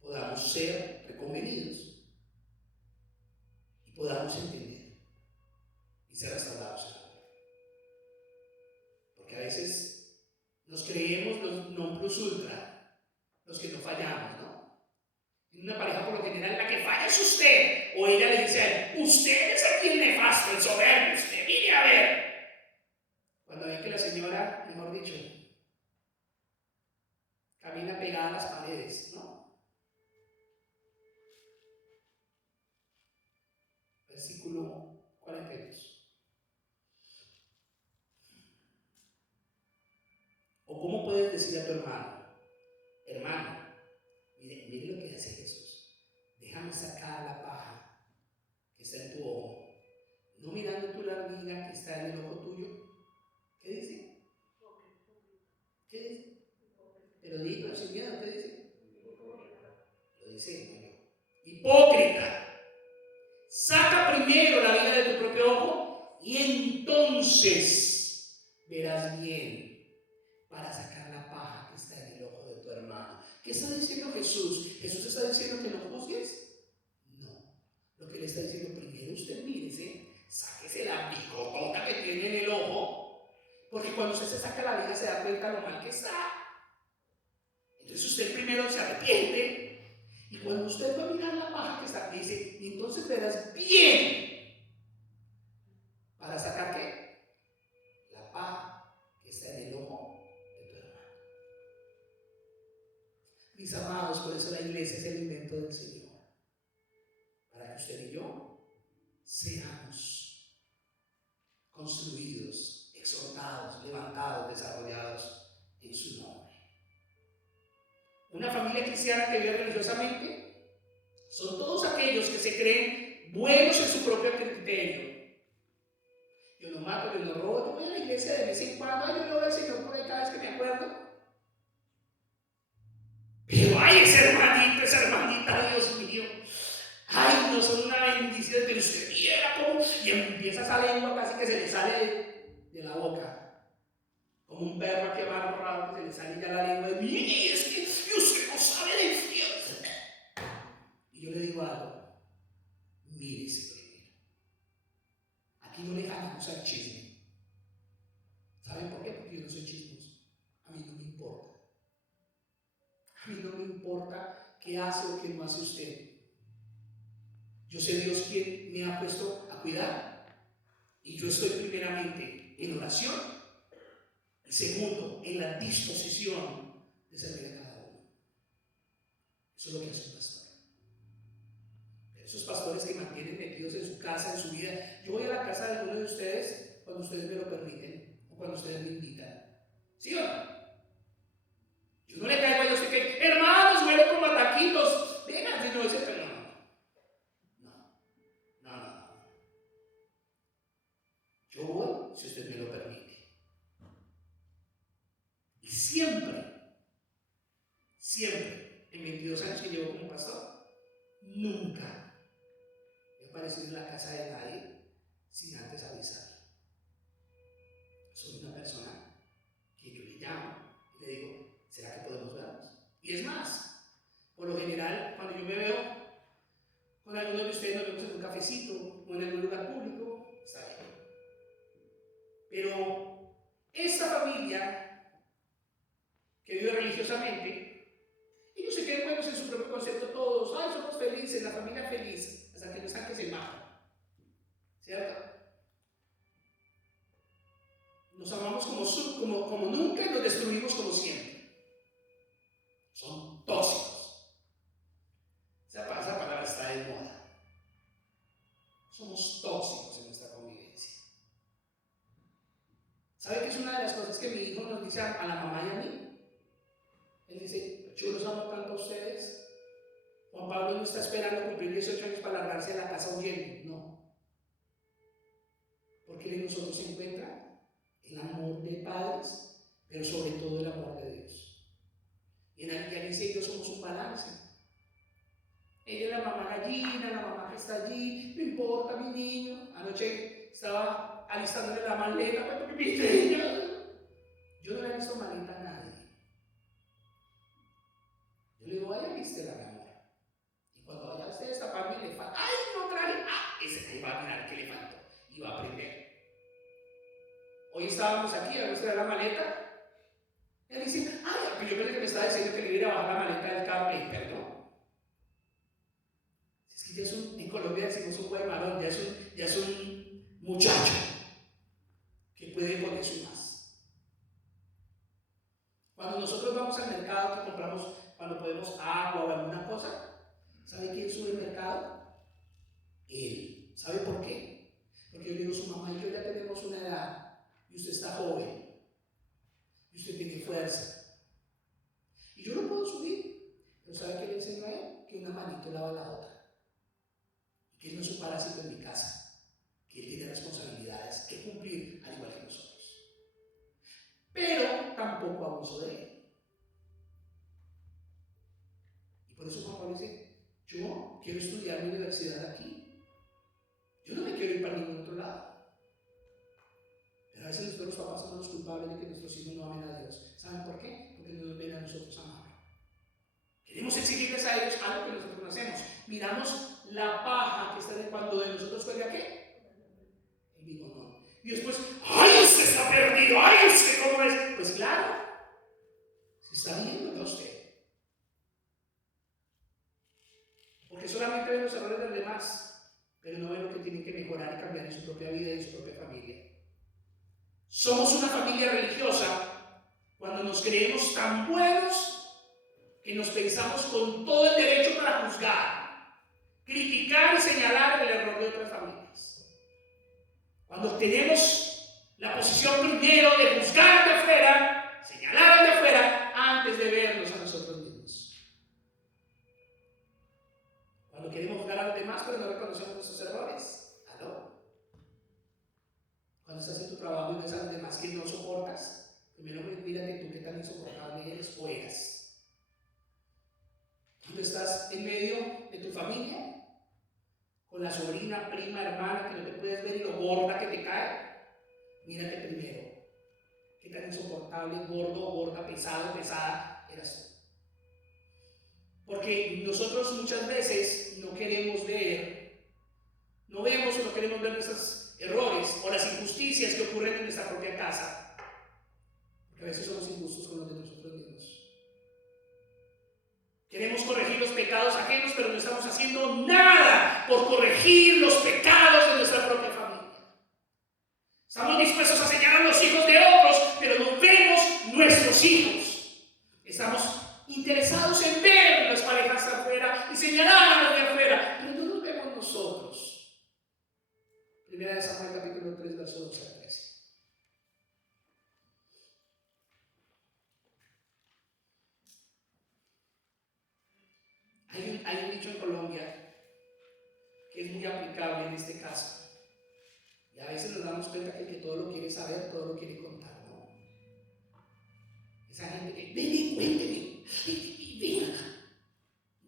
podamos ser reconvenidos y podamos entender y ser restaurados en la vida. Porque a veces nos creemos los non plus ultra, los que no fallamos, ¿no? En una pareja por lo general la que falla es usted, o ella le dice a él, usted es aquí el nefasto, el soberbio, usted mire a ver. Cuando ven que la señora, mejor dicho, camina pegada a las paredes, ¿no? Versículo 42. ¿O cómo puedes decir a tu hermano, hermano, mire lo que hace Jesús, déjame sacar la paja que está en tu ojo, no mirando tú la viga que está en el ojo tuyo? ¿Qué dice? ¿Qué dice? Pero dilo sin miedo, ¿qué dice? Lo dice, no yo. Hipócrita. Saca primero la viga de tu propio ojo y entonces verás bien para sacar la paja que está en el ojo de tu hermano. ¿Qué está diciendo Jesús? ¿Jesús está diciendo que no juzgues? No. Lo que le está diciendo primero se da cuenta lo mal que está. Entonces usted primero se arrepiente y cuando usted va a mirar la paja que está aquí, dice, y entonces verás bien para sacar ¿qué? La paja que está en el ojo de tu hermano. Mis amados, por eso la iglesia es el invento del Señor, para que usted y yo seamos construidos, exhortados, levantados, desarrollados en su nombre. Una familia cristiana que vive religiosamente son todos aquellos que se creen buenos en su propio criterio. Yo no mato, yo no robo, yo voy a la iglesia de vez en cuando, yo veo al Señor por ahí cada vez que me acuerdo. Pero ay, ese hermanito, esa hermanita, Dios mío, ay, no son una bendición, pero usted viera cómo, y empieza esa lengua casi que se le sale de la boca, como un perro que va amarrado, que se le sale ya la lengua, y es que usted no sabe de fiel. Y yo le digo algo, mírese primero. Aquí no le ganamos al chisme. ¿Saben por qué? Porque yo no soy chismoso. A mí no me importa. A mí no me importa qué hace o qué no hace usted. Yo sé Dios quien me ha puesto a cuidar. Y yo estoy primeramente en oración. Y segundo, en la disposición de servir a cada uno. Eso es lo que hace un pastor. Esos pastores que mantienen metidos en su casa, en su vida. Yo voy a la casa de alguno de ustedes cuando ustedes me lo permiten o cuando ustedes me invitan. ¿Sí o no? Yo no le caigo a usted que, hermanos, huele como a taquitos. Vengan, si no, ese pero no. Yo voy si usted me lo permite. Y siempre, en 22 años que llevo como pastor, nunca he aparecido en la casa de nadie sin antes avisar. Soy una persona que yo le llamo y le digo, ¿será que podemos vernos? Y es más, por lo general, cuando yo me veo con alguno de ustedes, nos vemos en un cafecito o en algún lugar público, está bien. Pero esta familia que vive religiosamente, ellos se quedan buenos en su propio concepto todos. Ay, somos felices, la familia feliz, hasta que no están que se matan. ¿Cierto? Nos amamos como nunca y nos destruimos como siempre. Son tóxicos. Esa palabra está de moda. Somos tóxicos en nuestra convivencia. ¿Sabe qué es una de las cosas que mi hijo nos dice a la mamá y a mí? Él dice, yo los amo tanto a ustedes. Juan Pablo no está esperando cumplir 18 años para largarse a la casa huyendo. No. Porque en nosotros se encuentra el amor de padres, pero sobre todo el amor de Dios. Y en Alicia y yo somos un balance. Ella es la mamá gallina, la mamá que está allí, no importa mi niño. Anoche estaba alistándole la maleta para que mi niña. Yo no le he visto maleta a nadie. Yo le digo, vaya, vístela, mi amor. Y cuando vaya usted a destaparme y le falta, ¡ay, no trae! Ese ahí va a mirar qué le faltó y va a aprender. Hoy estábamos aquí, a mostrar la maleta. Él dice, ay, yo pensé que me estaba diciendo que le iba a bajar la maleta del carro. Perdón. Es que ya es en Colombia decimos un buen varón, ya es un muchacho que puede ponerse más. Cuando nosotros vamos al mercado, que compramos, cuando podemos agua o alguna cosa, ¿sabe quién sube el mercado? Él. ¿Sabe por qué? Porque yo digo, su mamá y yo ya tenemos una edad y usted está joven y usted tiene fuerza y yo no puedo subir, pero ¿sabe qué le enseño a él? Que una manito lava la otra y que él no es un parásito en mi casa, que él tiene responsabilidades que cumplir al igual que nosotros, pero tampoco abuso de él. Y por eso Juan Pablo dice, yo quiero estudiar mi universidad aquí, yo no me quiero ir para ningún otro lado. Pero a veces nosotros los papás somos los culpables de que nuestros hijos no amen a Dios. ¿Saben por qué? Porque no nos ven a nosotros amar. Queremos exigirles a ellos algo que nosotros no hacemos. Miramos la paja que está de cuando de nosotros juega ¿qué? El bigonón. Y después, ¡ay, usted está perdido! ¡Ay, usted cómo es! Pues claro, se está viendo a usted. Porque solamente ven los errores de los demás, pero no ven lo que tienen que mejorar y cambiar en su propia vida y en su propia familia. Somos una familia religiosa cuando nos creemos tan buenos que nos pensamos con todo el derecho para juzgar, criticar y señalar el error de otras familias. Cuando tenemos la posición primero de juzgar de afuera, señalar de afuera, antes de vernos a nosotros mismos. Cuando queremos juzgar a los demás, pero no reconocemos nuestros errores. ¿Aló? Cuando estás en tu trabajo y ves a los demás que no soportas, primero mírate tú qué tan insoportable eres o eras. Cuando estás en medio de tu familia, con la sobrina, prima, hermana que no te puedes ver y lo gorda que te cae, mírate primero qué tan insoportable, gordo, gorda, pesado, pesada eras tú. Porque nosotros muchas veces no queremos ver, no vemos o no queremos ver nuestros errores o las injusticias que ocurren en nuestra propia casa. Porque a veces somos injustos con los de nosotros mismos. Queremos corregir los pecados ajenos, pero no estamos haciendo nada por corregir los pecados de nuestra propia familia. Estamos dispuestos a señalar los hijos de otros, pero no vemos nuestros hijos. Estamos interesados en ver las parejas de afuera y señalar a los de afuera, pero no nos vemos nosotros. Primera de Samuel capítulo 3, verso 12 al 13. Hay un dicho en Colombia que es muy aplicable en este caso. Y a veces nos damos cuenta que el que todo lo quiere saber, todo lo quiere contar, ¿no? Esa gente que, ven, cuénteme, ven acá.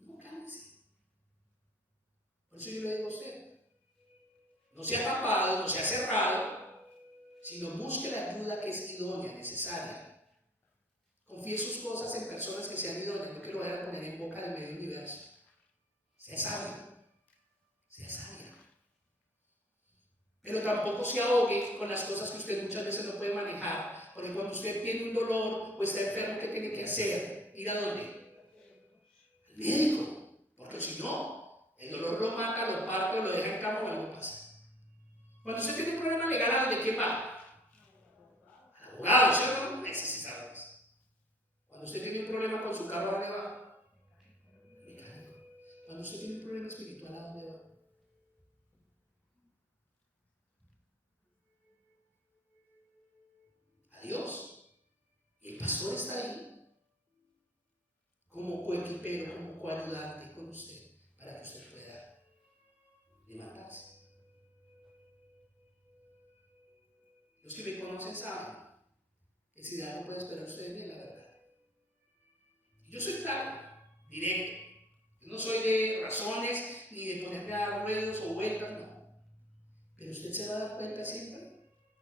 No, cálmese. Por eso yo le digo a usted, no sea tapado, no sea cerrado, sino busque la ayuda que es idónea, necesaria. Confíe sus cosas en personas que sean idóneas, no que lo vayan a poner en boca del medio universo. Sea sabio, sea sabia. Pero tampoco se ahogue con las cosas que usted muchas veces no puede manejar. Porque cuando usted tiene un dolor o está enfermo, ¿qué tiene que hacer? ¿Ir a dónde? Al médico. Porque si no, el dolor lo mata, lo parte, lo deja en cama o algo pasa. Cuando usted tiene un problema legal, ¿a dónde? ¿Quién va? Al abogado, ¿cierto? No necesita eso. Cuando usted tiene un problema con su carro, ¿a dónde va? Al mecánico. Cuando usted tiene un problema espiritual, ¿a dónde va? Dios. Y el pastor está ahí como coequipero, como coayudante con usted para que usted pueda levantarse. Los que me conocen saben que si de algo puede esperar usted de mí, la verdad. Y yo soy claro, directo. Yo no soy de razones ni de ponerme a dar ruedos o vueltas, no. Pero usted se va a dar cuenta siempre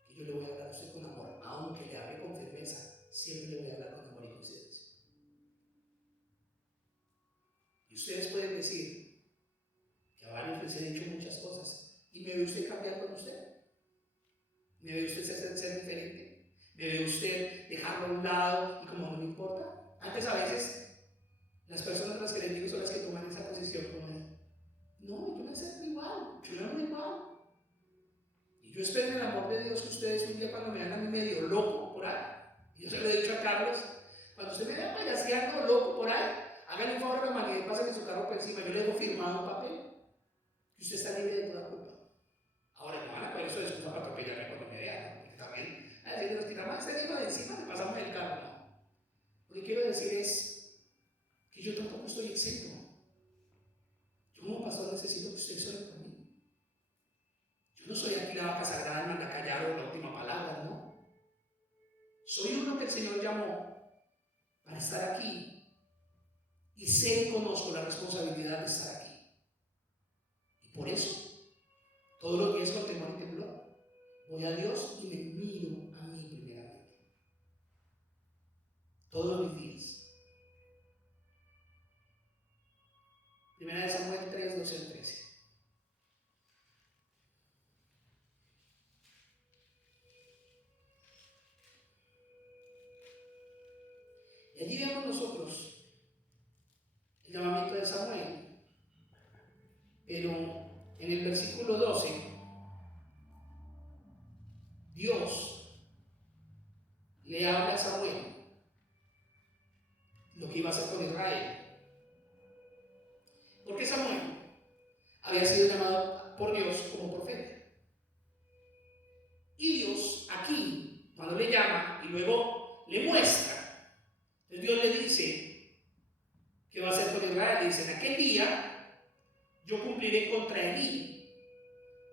que yo le voy a hablar a usted con amor, aunque le hable con firmeza, siempre le voy a hablar con amor y consideración. Y ustedes pueden decir que a varios les he dicho muchas cosas y me ve usted cambiar con usted, me ve usted ser diferente, me ve usted dejarlo a un lado y como no me importa. Antes a veces las personas a las que les digo son las que toman esa posición como de, no, yo me acepto igual, yo me amo igual. Y yo espero en el amor de Dios que ustedes un día cuando me vean a mí medio loco por ahí, y yo se lo he dicho a Carlos, cuando usted me vea payaseando loco por ahí, háganle un favor a la humanidad y pásenle su carro por encima. Yo le dejo firmado un papel que usted está libre de toda culpa. Ahora, no van a poner eso de excusa para atropellarme cuando me vean, porque también, a decir, nos tiramos este tipo de encima, le pasamos el carro. No. Lo que quiero decir es que yo tampoco estoy exento. Yo como pastor necesito que usted ore por mí. Yo no soy aquí la vaca sagrada, el mandacallado, la última palabra, no. Soy uno que el Señor llamó para estar aquí. Y sé y conozco la responsabilidad de estar aquí. Y por eso, todos los días con temor y temblor, voy a Dios y me miro a mí primeramente. Todos mis días. Primera de Samuel 3, 12 al 13. de Samuel, pero en el versículo 12, Dios le habla a Samuel lo que iba a hacer con Israel. Porque Samuel había sido llamado por Dios como profeta. Y Dios aquí, cuando le llama y luego le muestra, entonces Dios le dice qué va a hacer con Israel. Le dice: en aquel día yo cumpliré contra Elí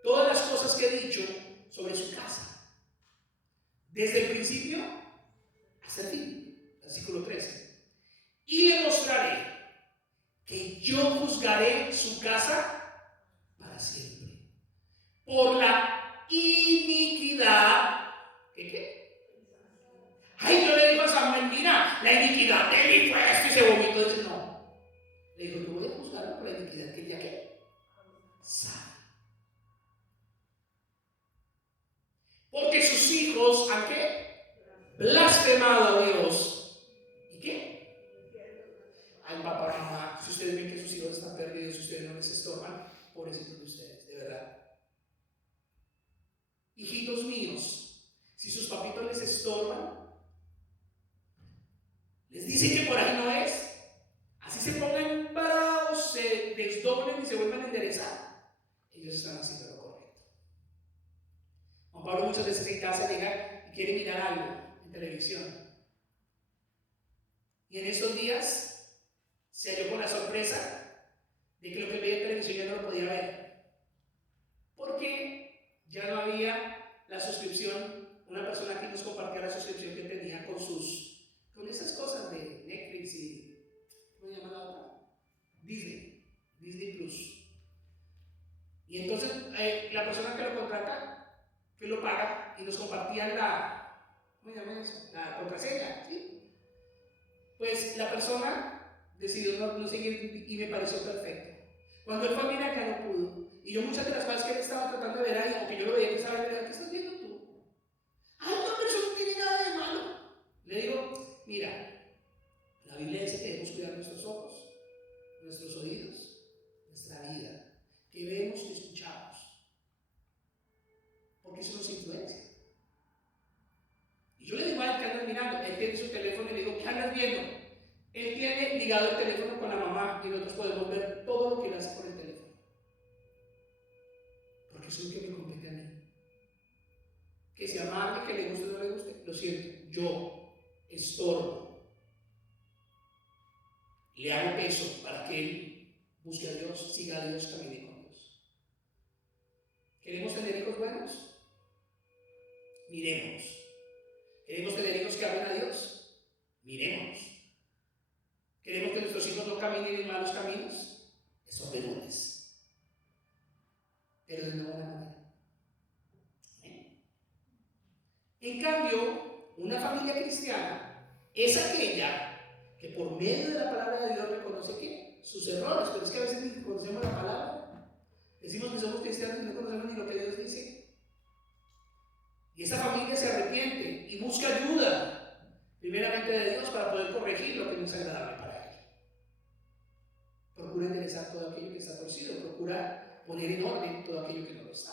todas las cosas que he dicho sobre su casa, desde el principio hasta el fin. Versículo 13. Y le mostraré que yo juzgaré su casa para siempre por la iniquidad. ¿Qué? Ay, yo le digo a Samuel: mira, la iniquidad de Eli fue esto, y se vomitó. Dice: no. Le digo: yo voy a juzgarlo por la iniquidad que ella ¿qué? Sabe. Porque sus hijos han ¿qué? Blasfemado a Dios. ¿Y qué? Ay, papá, mamá, si ustedes ven que sus hijos están perdidos, si ustedes no les estorban, pobrecitos de ustedes, de verdad. Hijitos míos, si sus papitos les estorban, les dicen que por ahí no es, así se pongan parados, se desdoblen y se vuelvan a enderezar, ellos están haciendo lo correcto. Juan Pablo muchas veces en casa llega y quiere mirar algo en televisión. Y en estos días se halló con la sorpresa de que lo que veía en televisión ya no lo podía ver. Porque ya no había la suscripción. Una persona aquí nos compartió la suscripción que tenía con esas cosas de Netflix y ¿cómo se llama la otra? Disney Plus. Y entonces la persona que lo contrata, que lo paga, y nos compartían ¿cómo se llama eso? La contraseña, ¿sí? Pues la persona decidió no seguir y me pareció perfecto. Cuando él fue a mirar, ya no pudo. Y yo muchas de las cosas que él estaba tratando de ver ahí, aunque yo lo veía que estaba viendo, ¿qué estás viendo tú? Ay, no, pero eso no tiene nada de malo. Le digo: mira, la Biblia dice que debemos cuidar nuestros ojos, nuestros oídos, nuestra vida, que vemos, que escuchamos, porque eso nos influencia. Y yo le digo a él: ¿qué andas mirando? Él tiene su teléfono y le digo: ¿qué andas viendo? Él tiene ligado el teléfono con la mamá y nosotros podemos ver todo lo que él hace con el teléfono. Porque eso es lo que me compete a mí. Que se amargue, que le guste o no le guste, lo siento, yo estorbo. Le hago peso para que él busque a Dios, siga a Dios, camine con Dios. ¿Queremos tener hijos buenos? Miremos. ¿Queremos tener hijos que amen a Dios? Miremos. ¿Queremos que nuestros hijos no caminen en malos caminos? Estorbémosles. Pero de una buena manera. En cambio, una familia cristiana es aquella que por medio de la palabra de Dios reconoce ¿qué? Sus errores. Pero es que a veces ni conocemos la palabra. Decimos que somos cristianos y no conocemos ni lo que Dios dice. Y esa familia se arrepiente y busca ayuda, primeramente de Dios, para poder corregir lo que no es agradable para él. Procura enderezar todo aquello que está torcido, procura poner en orden todo aquello que no lo está.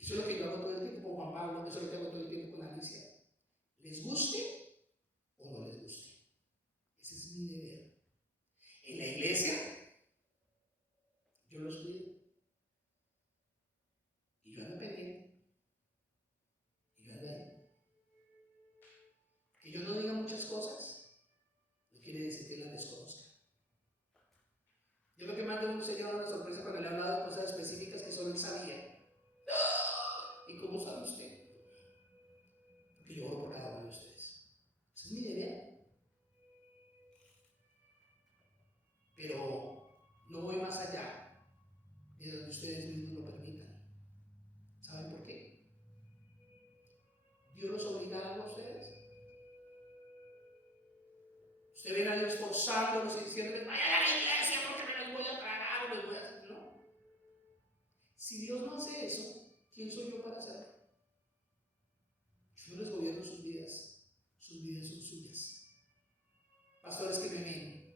Eso es lo que yo hago todo el tiempo con Juan Pablo, eso es lo que hago todo el tiempo con Alicia. ¿Les guste o no les guste? Ese es mi deber. En la iglesia, yo los cuido. Y yo ando pendiente. Y yo ando ahí. Que yo no diga muchas cosas, no quiere decir que las desconozca. Yo creo que más de uno se lleva una sorpresa cuando le he hablado de cosas específicas que solo él sabía. ¿Y cómo sabe usted? Porque yo oro por cada uno de ustedes. Ese es mi deber. Pero no voy más allá de donde ustedes mismos lo permitan. ¿Saben por qué? ¿Dios los obliga a ustedes? Usted ve a Dios forzándolos y diciéndoles: vayan a la iglesia porque me los voy a tragar o les voy a hacer. No. Si Dios no hace eso, ¿quién soy yo para hacerlo? Yo no les gobierno sus vidas son suyas. Pastores que me ven,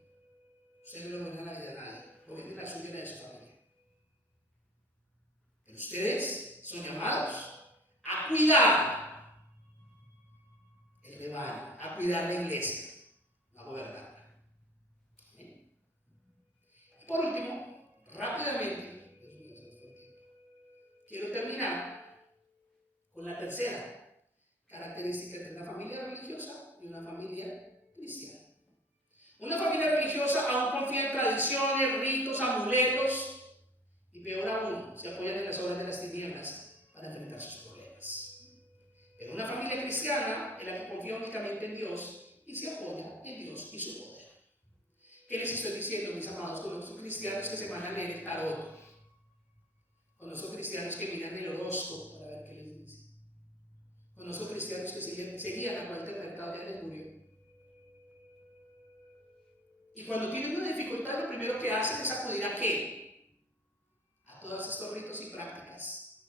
tradiciones, ritos, amuletos, y peor aún, se apoyan en las obras de las tinieblas para enfrentar sus problemas. Pero una familia cristiana es la que confía únicamente en Dios y se apoya en Dios y su poder. ¿Qué les estoy diciendo, mis amados? Con los cristianos que se van a leer el tarot, con los cristianos que miran el horóscopo para ver qué les dice, con los cristianos que seguían a cualquier mercado de Mercurio. Y cuando tienen una dificultad, lo primero que hacen es acudir ¿a qué? A todos estos ritos y prácticas,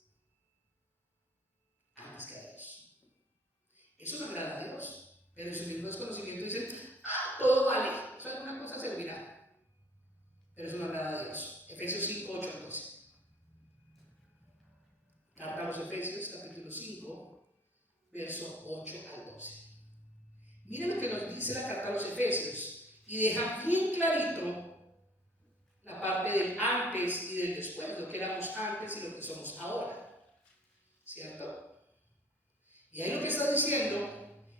antes que a Dios. Eso no agrada a Dios, pero en su mismo desconocimiento dicen, todo vale, eso es una cosa seguridad, pero eso no agrada a Dios. Efesios 5, 8 al 12. Carta a los Efesios, capítulo 5, verso 8 al 12. Miren lo que nos dice la carta a los Efesios y deja bien clarito la parte del antes y del después, lo que éramos antes y lo que somos ahora, ¿cierto? Y ahí lo que está diciendo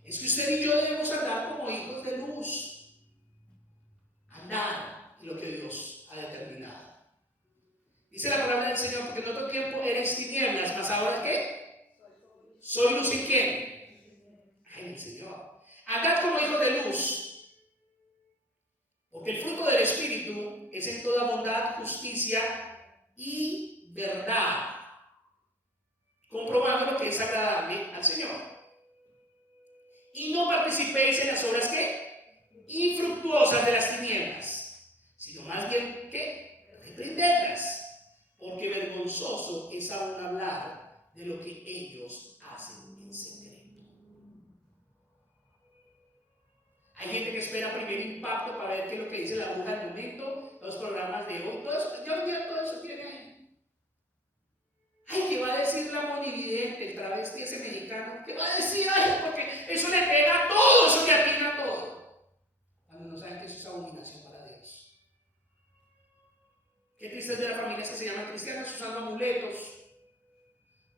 es que usted y yo debemos andar como hijos de luz, andar en lo que Dios ha determinado. Dice la palabra del Señor, porque en otro tiempo eres tinieblas, mas ahora ¿qué? Soy luz en quién. En el Señor. Andad como hijos de luz, porque el fruto del Espíritu es en toda bondad, justicia y verdad, comprobando lo que es agradable al Señor. Y no participéis en las obras ¿qué? Infructuosas de las tinieblas, sino más bien ¿qué? Reprenderlas. Porque vergonzoso es aún hablar de lo que ellos hacen en secreto. Hay gente que espera primer impacto para ver qué es lo que dice la bruja del momento, los programas de hoy, todo eso, ya todo eso tiene ahí. Ay, ¿qué va a decir la monividente, el travesti ese mexicano? ¿Qué va a decir? Ay, porque eso le pega a todo, eso le atina a todo. Cuando no saben que eso es abominación para Dios. Qué triste es de las familias que se llaman cristianas usando amuletos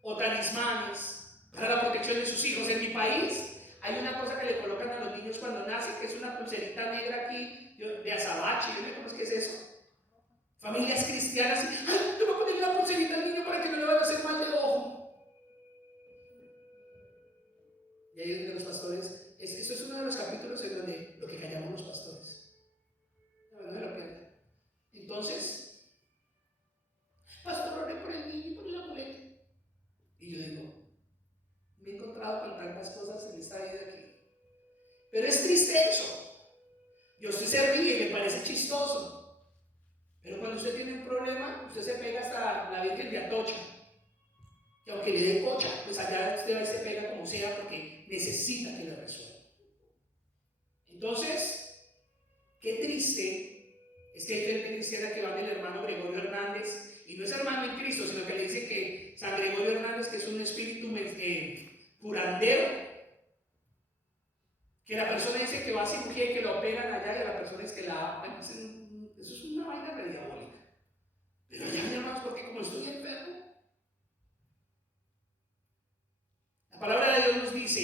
o talismanes para la protección de sus hijos. En mi país hay una cosa que le colocan a los niños cuando nacen, que es una pulserita negra aquí de azabache. Yo no sé cómo es que es eso. Familias cristianas, y, ay, te voy a poner una pulserita al niño para que no le vaya a hacer mal de ojo. Y ahí es donde los pastores, eso es uno de los capítulos en donde lo que callamos los pastores. No me lo pierdan. Entonces, pastor, oré por el niño y por el amuleto. Y yo digo, me he encontrado con tantas cosas en esta vida aquí. Pero es triste eso. Y usted se ríe y le parece chistoso. Pero cuando usted tiene un problema, usted se pega hasta la Virgen de Atocha. Y aunque le dé cocha, pues allá usted se pega como sea porque necesita que lo resuelva. Entonces, qué triste es que hay gente cristiana que va del hermano Gregorio Hernández, y no es hermano en Cristo, sino que le dice que San Gregorio Hernández, que es un espíritu curandero, que la persona dice que va a cirugía y que lo operan allá, y la persona es que bueno, eso es una vaina re diabólica. Pero ya me más porque como estoy enfermo. La palabra de Dios nos dice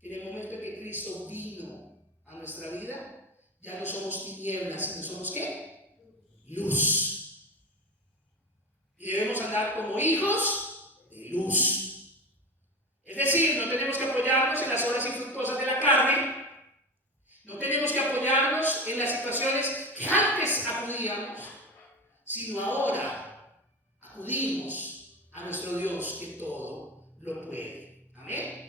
que en el momento en que Cristo vino a nuestra vida, ya no somos tinieblas, sino somos ¿qué? Luz. Y debemos andar como hijos de luz. Es decir, no tenemos que apoyarnos en las obras infructuosas de la carne, no tenemos que apoyarnos en las situaciones que antes acudíamos, sino ahora acudimos a nuestro Dios que todo lo puede. Amén.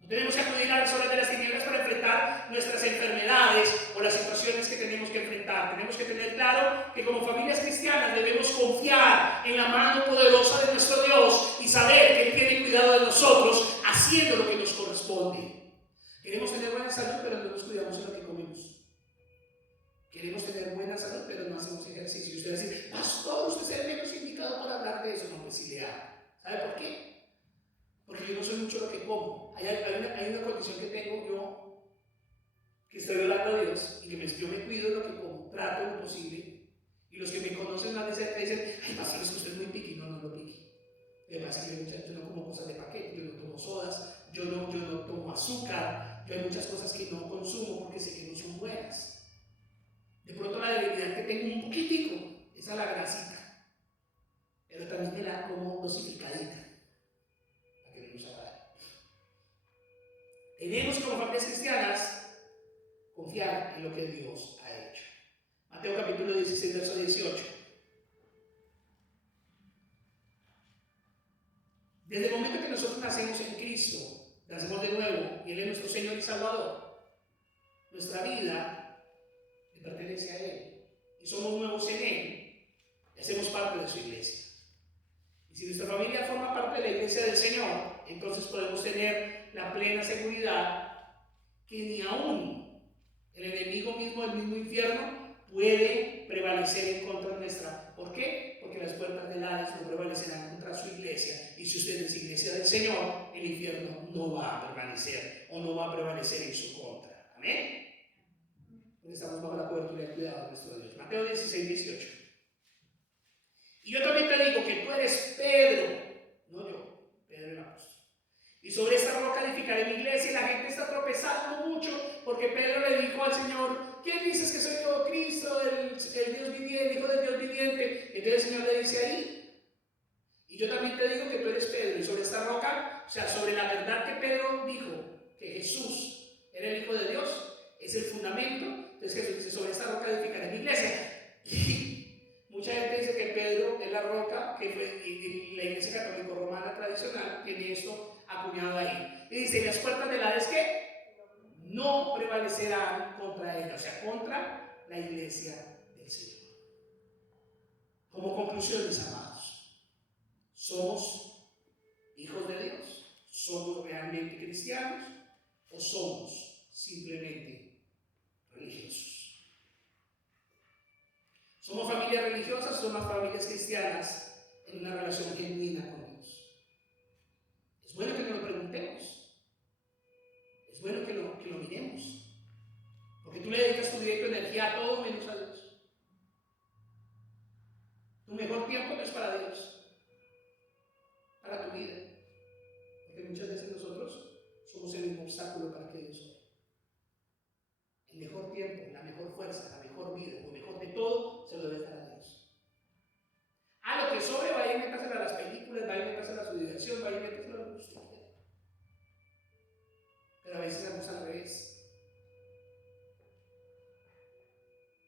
No tenemos que acudir a las obras de las tinieblas para enfrentar nuestras enfermedades o las situaciones que tenemos que enfrentar. Tenemos que tener claro que como familias cristianas debemos confiar en la mano poderosa de nuestro Dios y saber que Él tiene cuidado de nosotros haciendo lo que nos corresponde. Queremos tener buena salud, pero no nos cuidamos en lo que comemos. Queremos tener buena salud, pero no hacemos ejercicio. Y usted va a decir, pastor, usted es el menos indicado para hablar de eso. No, pues sí le habla. ¿Sabe por qué? Porque yo no soy mucho lo que como. Hay una condición que tengo yo, que estoy orando a Dios, y que yo me cuido de lo que como, trato lo posible. Y los que me conocen más de cerca dicen, ay, pastor, es que usted es muy piqui. No, no lo piqui. Además, yo no como cosas de paquete, yo no tomo sodas, yo no tomo azúcar, yo hay muchas cosas que no consumo porque sé que no son buenas. De ha hecho. Mateo capítulo 16, verso 18. Desde el momento que nosotros nacemos en Cristo, nacemos de nuevo y Él es nuestro Señor y Salvador, nuestra vida le pertenece a Él y somos nuevos en Él y hacemos parte de su iglesia. Y si nuestra familia forma parte de la iglesia del Señor, entonces podemos tener la plena seguridad que ni aún el enemigo mismo del mismo infierno puede prevalecer en contra nuestra. ¿Por qué? Porque las puertas del Hades no prevalecerán contra su iglesia. Y si usted es iglesia del Señor, el infierno no va a permanecer o no va a prevalecer en su contra. Amén. Estamos bajo la cobertura y el cuidado de nuestro Dios. Mateo 16, 18. Y yo también te digo que tú eres Pedro, no yo, Pedro el apóstol. Y sobre esta roca edificaré mi iglesia. Y la gente está tropezando mucho porque Pedro le dijo al Señor: ¿quién dices que soy yo? Cristo, el Dios viviente, Hijo del Dios viviente. Entonces el Señor le dice ahí: y yo también te digo que tú eres Pedro. Y sobre esta roca, o sea, sobre la verdad que Pedro dijo que Jesús era el Hijo de Dios, es el fundamento. Entonces Jesús dice: sobre esta roca edificaré mi iglesia. Y mucha gente dice que Pedro es la roca, y la iglesia católica romana tradicional tiene esto acuñado ahí. Y dice: las puertas del Hades, ¿qué? No prevalecerán contra ella, o sea, contra la iglesia del Señor. Como conclusión, mis amados, ¿somos hijos de Dios? ¿Somos realmente cristianos o somos simplemente religiosos? ¿Somos familias religiosas o somos familias cristianas en una relación genuina con Dios? Es bueno que nos lo preguntemos. Es bueno que lo miremos. Porque tú le dedicas tu vida y tu energía a todo menos a Dios. Tu mejor tiempo no es para Dios, para tu vida. Porque muchas veces nosotros somos el mismo obstáculo para que Dios obre. El mejor tiempo, la mejor fuerza, la mejor vida, lo mejor de todo, se lo debes dar a Dios. A lo que sobre, vaya y métasela a las películas, vaya y métasela a su diversión, vaya y métasela a lo que usted quiera. Pero a veces hacemos al revés.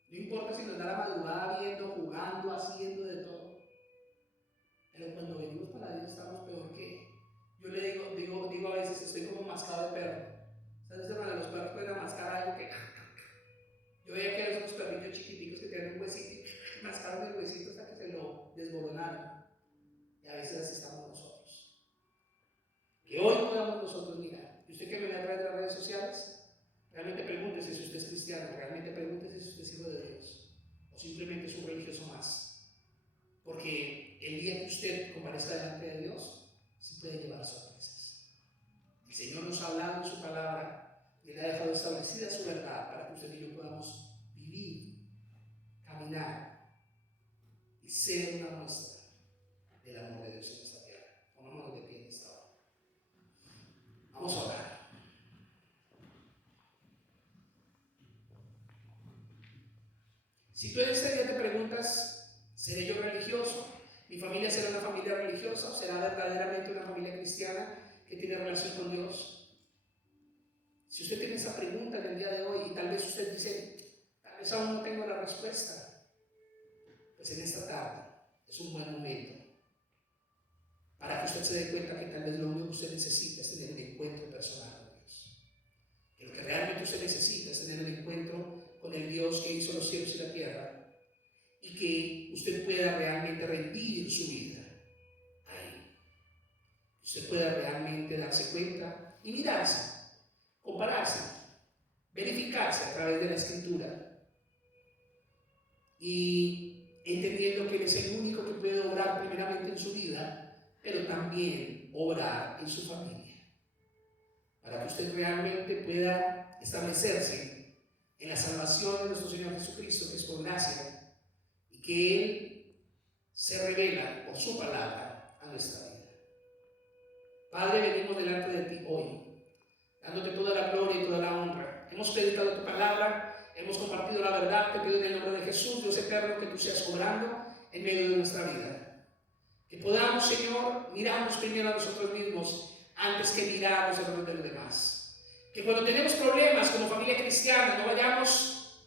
No importa si nos da la madrugada viendo, jugando, haciendo de todo. Pero cuando venimos para Dios estamos peor que... Yo le digo a veces: estoy como mascado de perro. ¿Sabes? Los perros pueden mascar algo que... Yo veía que eran unos perritos chiquiticos que tienen un huesito y mascaron el huesito hasta que se lo desmoronaron. Y a veces así estamos nosotros. Que hoy podamos nosotros mirar. Y usted que me ve a través de las redes sociales, realmente pregúntese si usted es cristiano, realmente pregúntese si usted es hijo de Dios, o simplemente es un religioso más. Porque el día que usted comparezca delante de Dios, se puede llevar sorpresas. El Señor nos ha hablado en su palabra y Él ha dejado establecida su verdad para que usted y yo podamos vivir, caminar y ser una muestra del amor de Dios en esta tierra. Pongámonos de pie en esta hora. Vamos a orar. Si tú en este día te preguntas: ¿seré yo religioso? ¿Mi familia será una familia religiosa o será verdaderamente una familia cristiana que tiene relación con Dios? Si usted tiene esa pregunta en el día de hoy y tal vez usted dice: tal vez aún no tengo la respuesta, pues en esta tarde es un buen momento para que usted se dé cuenta que tal vez lo único que usted necesita es tener un encuentro personal con Dios. Que lo que realmente usted necesita es tener un encuentro con el Dios que hizo los cielos y la tierra, y que usted pueda realmente rendir su vida a Él. Que usted pueda realmente darse cuenta y mirarse, compararse, verificarse a través de la Escritura, y entendiendo que Él es el único que puede obrar primeramente en su vida, pero también obrar en su familia, para que usted realmente pueda establecerse en la salvación de nuestro Señor Jesucristo, que es por gracia, y que Él se revela por su palabra a nuestra vida. Padre, venimos delante de ti hoy, dándote toda la gloria y toda la honra. Hemos predicado tu palabra, hemos compartido la verdad. Te pido en el nombre de Jesús, Dios eterno, que tú seas obrando en medio de nuestra vida. Que podamos, Señor, mirarnos primero a nosotros mismos antes que mirar los errores de los demás. Que cuando tenemos problemas como familia cristiana no vayamos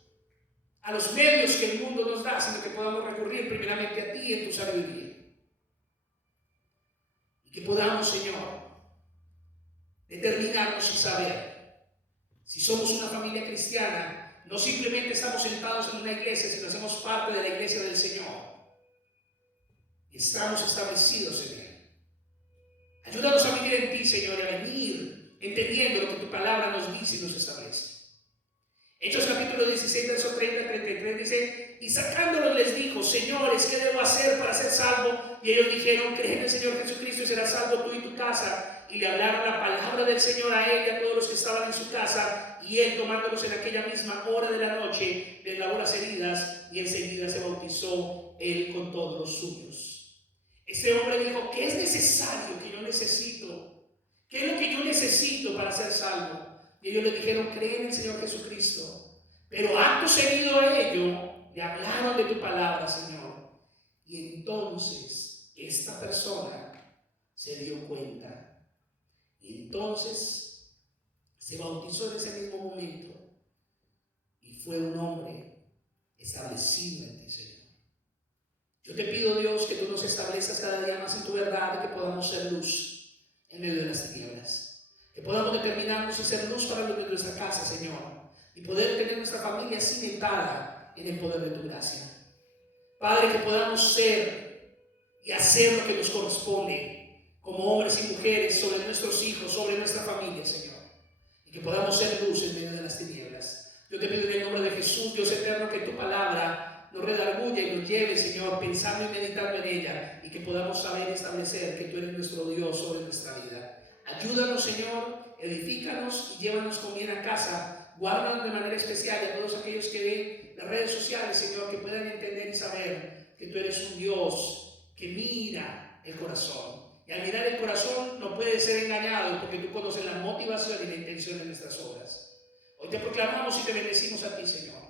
a los medios que el mundo nos da, sino que podamos recurrir primeramente a ti en tu sabiduría. Y que podamos, Señor, determinarnos y saber si somos una familia cristiana. No simplemente estamos sentados en una iglesia, sino hacemos parte de la iglesia del Señor. Y estamos establecidos en Él. Ayúdanos a vivir en ti, Señor, y a venir entendiendo lo que tu palabra nos dice y nos establece. Hechos capítulo 16, verso 30 al 33 dice: y sacándolos les dijo: señores, ¿qué debo hacer para ser salvo? Y ellos dijeron: cree en el Señor Jesucristo y serás salvo tú y tu casa. Y le hablaron la palabra del Señor a él y a todos los que estaban en su casa. Y él, tomándolos en aquella misma hora de la noche, les lavó las heridas y enseguida se bautizó él con todos los suyos. Este hombre dijo: ¿qué es necesario que yo necesito? ¿Qué es lo que yo necesito para ser salvo? Y ellos le dijeron: cree en el Señor Jesucristo. Pero acto seguido a ello, le hablaron de tu palabra, Señor. Y entonces esta persona se dio cuenta. Y entonces se bautizó en ese mismo momento. Y fue un hombre establecido en ti, Señor. Yo te pido, Dios, que tú nos establezcas cada día más en tu verdad, que podamos ser luz en medio de las tinieblas. Que podamos determinarnos y ser luz para los de nuestra casa, Señor. Y poder tener nuestra familia cimentada en el poder de tu gracia. Padre, que podamos ser y hacer lo que nos corresponde como hombres y mujeres sobre nuestros hijos, sobre nuestra familia, Señor. Y que podamos ser luz en medio de las tinieblas. Yo te pido en el nombre de Jesús, Dios eterno, que tu palabra nos redarguya y nos lleve, Señor, pensando y meditando en ella. Y que podamos saber establecer que tú eres nuestro Dios sobre nuestra vida. Ayúdanos, Señor, edifícanos y llévanos con bien a casa. Guárdanos de manera especial a todos aquellos que ven las redes sociales, Señor, que puedan entender y saber que tú eres un Dios que mira el corazón. Y al mirar el corazón no puede ser engañado, porque tú conoces la motivación y la intención de nuestras obras. Hoy te proclamamos y te bendecimos a ti, Señor.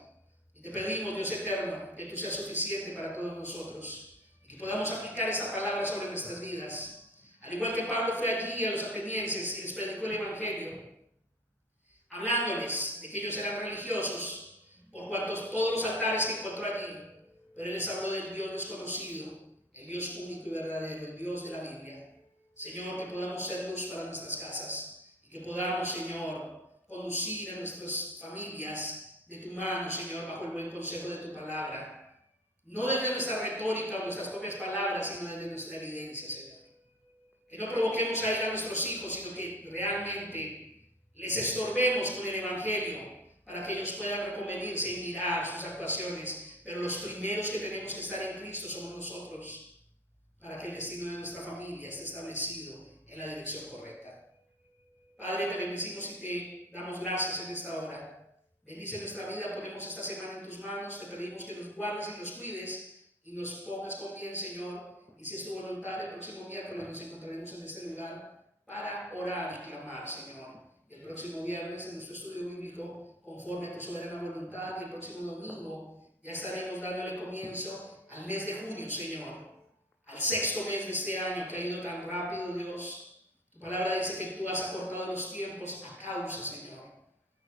Y te pedimos, Dios eterno, que tú seas suficiente para todos nosotros. Y que podamos aplicar esa palabra sobre nuestras vidas. Al igual que Pablo fue allí a los atenienses y les predicó el Evangelio, hablándoles de que ellos eran religiosos por cuantos todos los altares que encontró allí, pero él les habló del Dios desconocido, el Dios único y verdadero, el Dios de la Biblia. Señor, que podamos ser luz para nuestras casas y que podamos, Señor, conducir a nuestras familias de tu mano, Señor, bajo el buen consejo de tu palabra. No desde nuestra retórica o nuestras propias palabras, sino desde nuestra evidencia, Señor. Que no provoquemos a ir a nuestros hijos, sino que realmente les estorbemos con el Evangelio para que ellos puedan reconvenirse y mirar sus actuaciones. Pero los primeros que tenemos que estar en Cristo somos nosotros, para que el destino de nuestra familia esté establecido en la dirección correcta. Padre, te bendecimos y te damos gracias en esta hora. Bendice nuestra vida, ponemos esta semana en tus manos. Te pedimos que nos guardes y nos cuides y nos pongas con bien, Señor. Y si es tu voluntad, el próximo miércoles nos encontraremos en este lugar para orar y clamar, Señor. Y el próximo viernes en nuestro estudio bíblico, conforme a tu soberana voluntad, y el próximo domingo ya estaremos dándole comienzo al mes de junio, Señor. Al sexto mes de este año que ha ido tan rápido, Dios. Tu palabra dice que tú has acortado los tiempos a causa, Señor,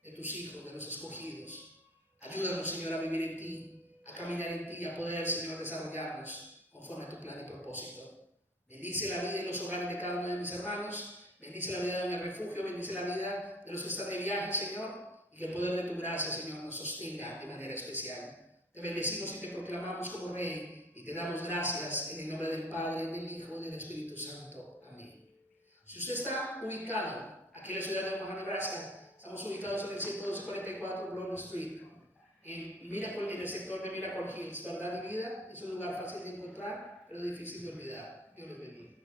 de tus hijos, de los escogidos. Ayúdanos, Señor, a vivir en ti, a caminar en ti, a poder, Señor, desarrollarnos conforme a tu plan y propósito. Bendice la vida y los hogares de cada uno de mis hermanos. Bendice la vida de mi refugio. Bendice la vida de los que están de viaje, Señor. Y que el poder de tu gracia, Señor, nos sostenga de manera especial. Te bendecimos y te proclamamos como Rey. Y te damos gracias en el nombre del Padre, del Hijo y del Espíritu Santo. Amén. Si usted está ubicado aquí en la ciudad de Omaha, Nebraska, estamos ubicados en el 144 Broad Street, en el sector de Miracle Hills. Verdad y vida es un lugar fácil de encontrar, pero difícil de olvidar. Dios les bendiga.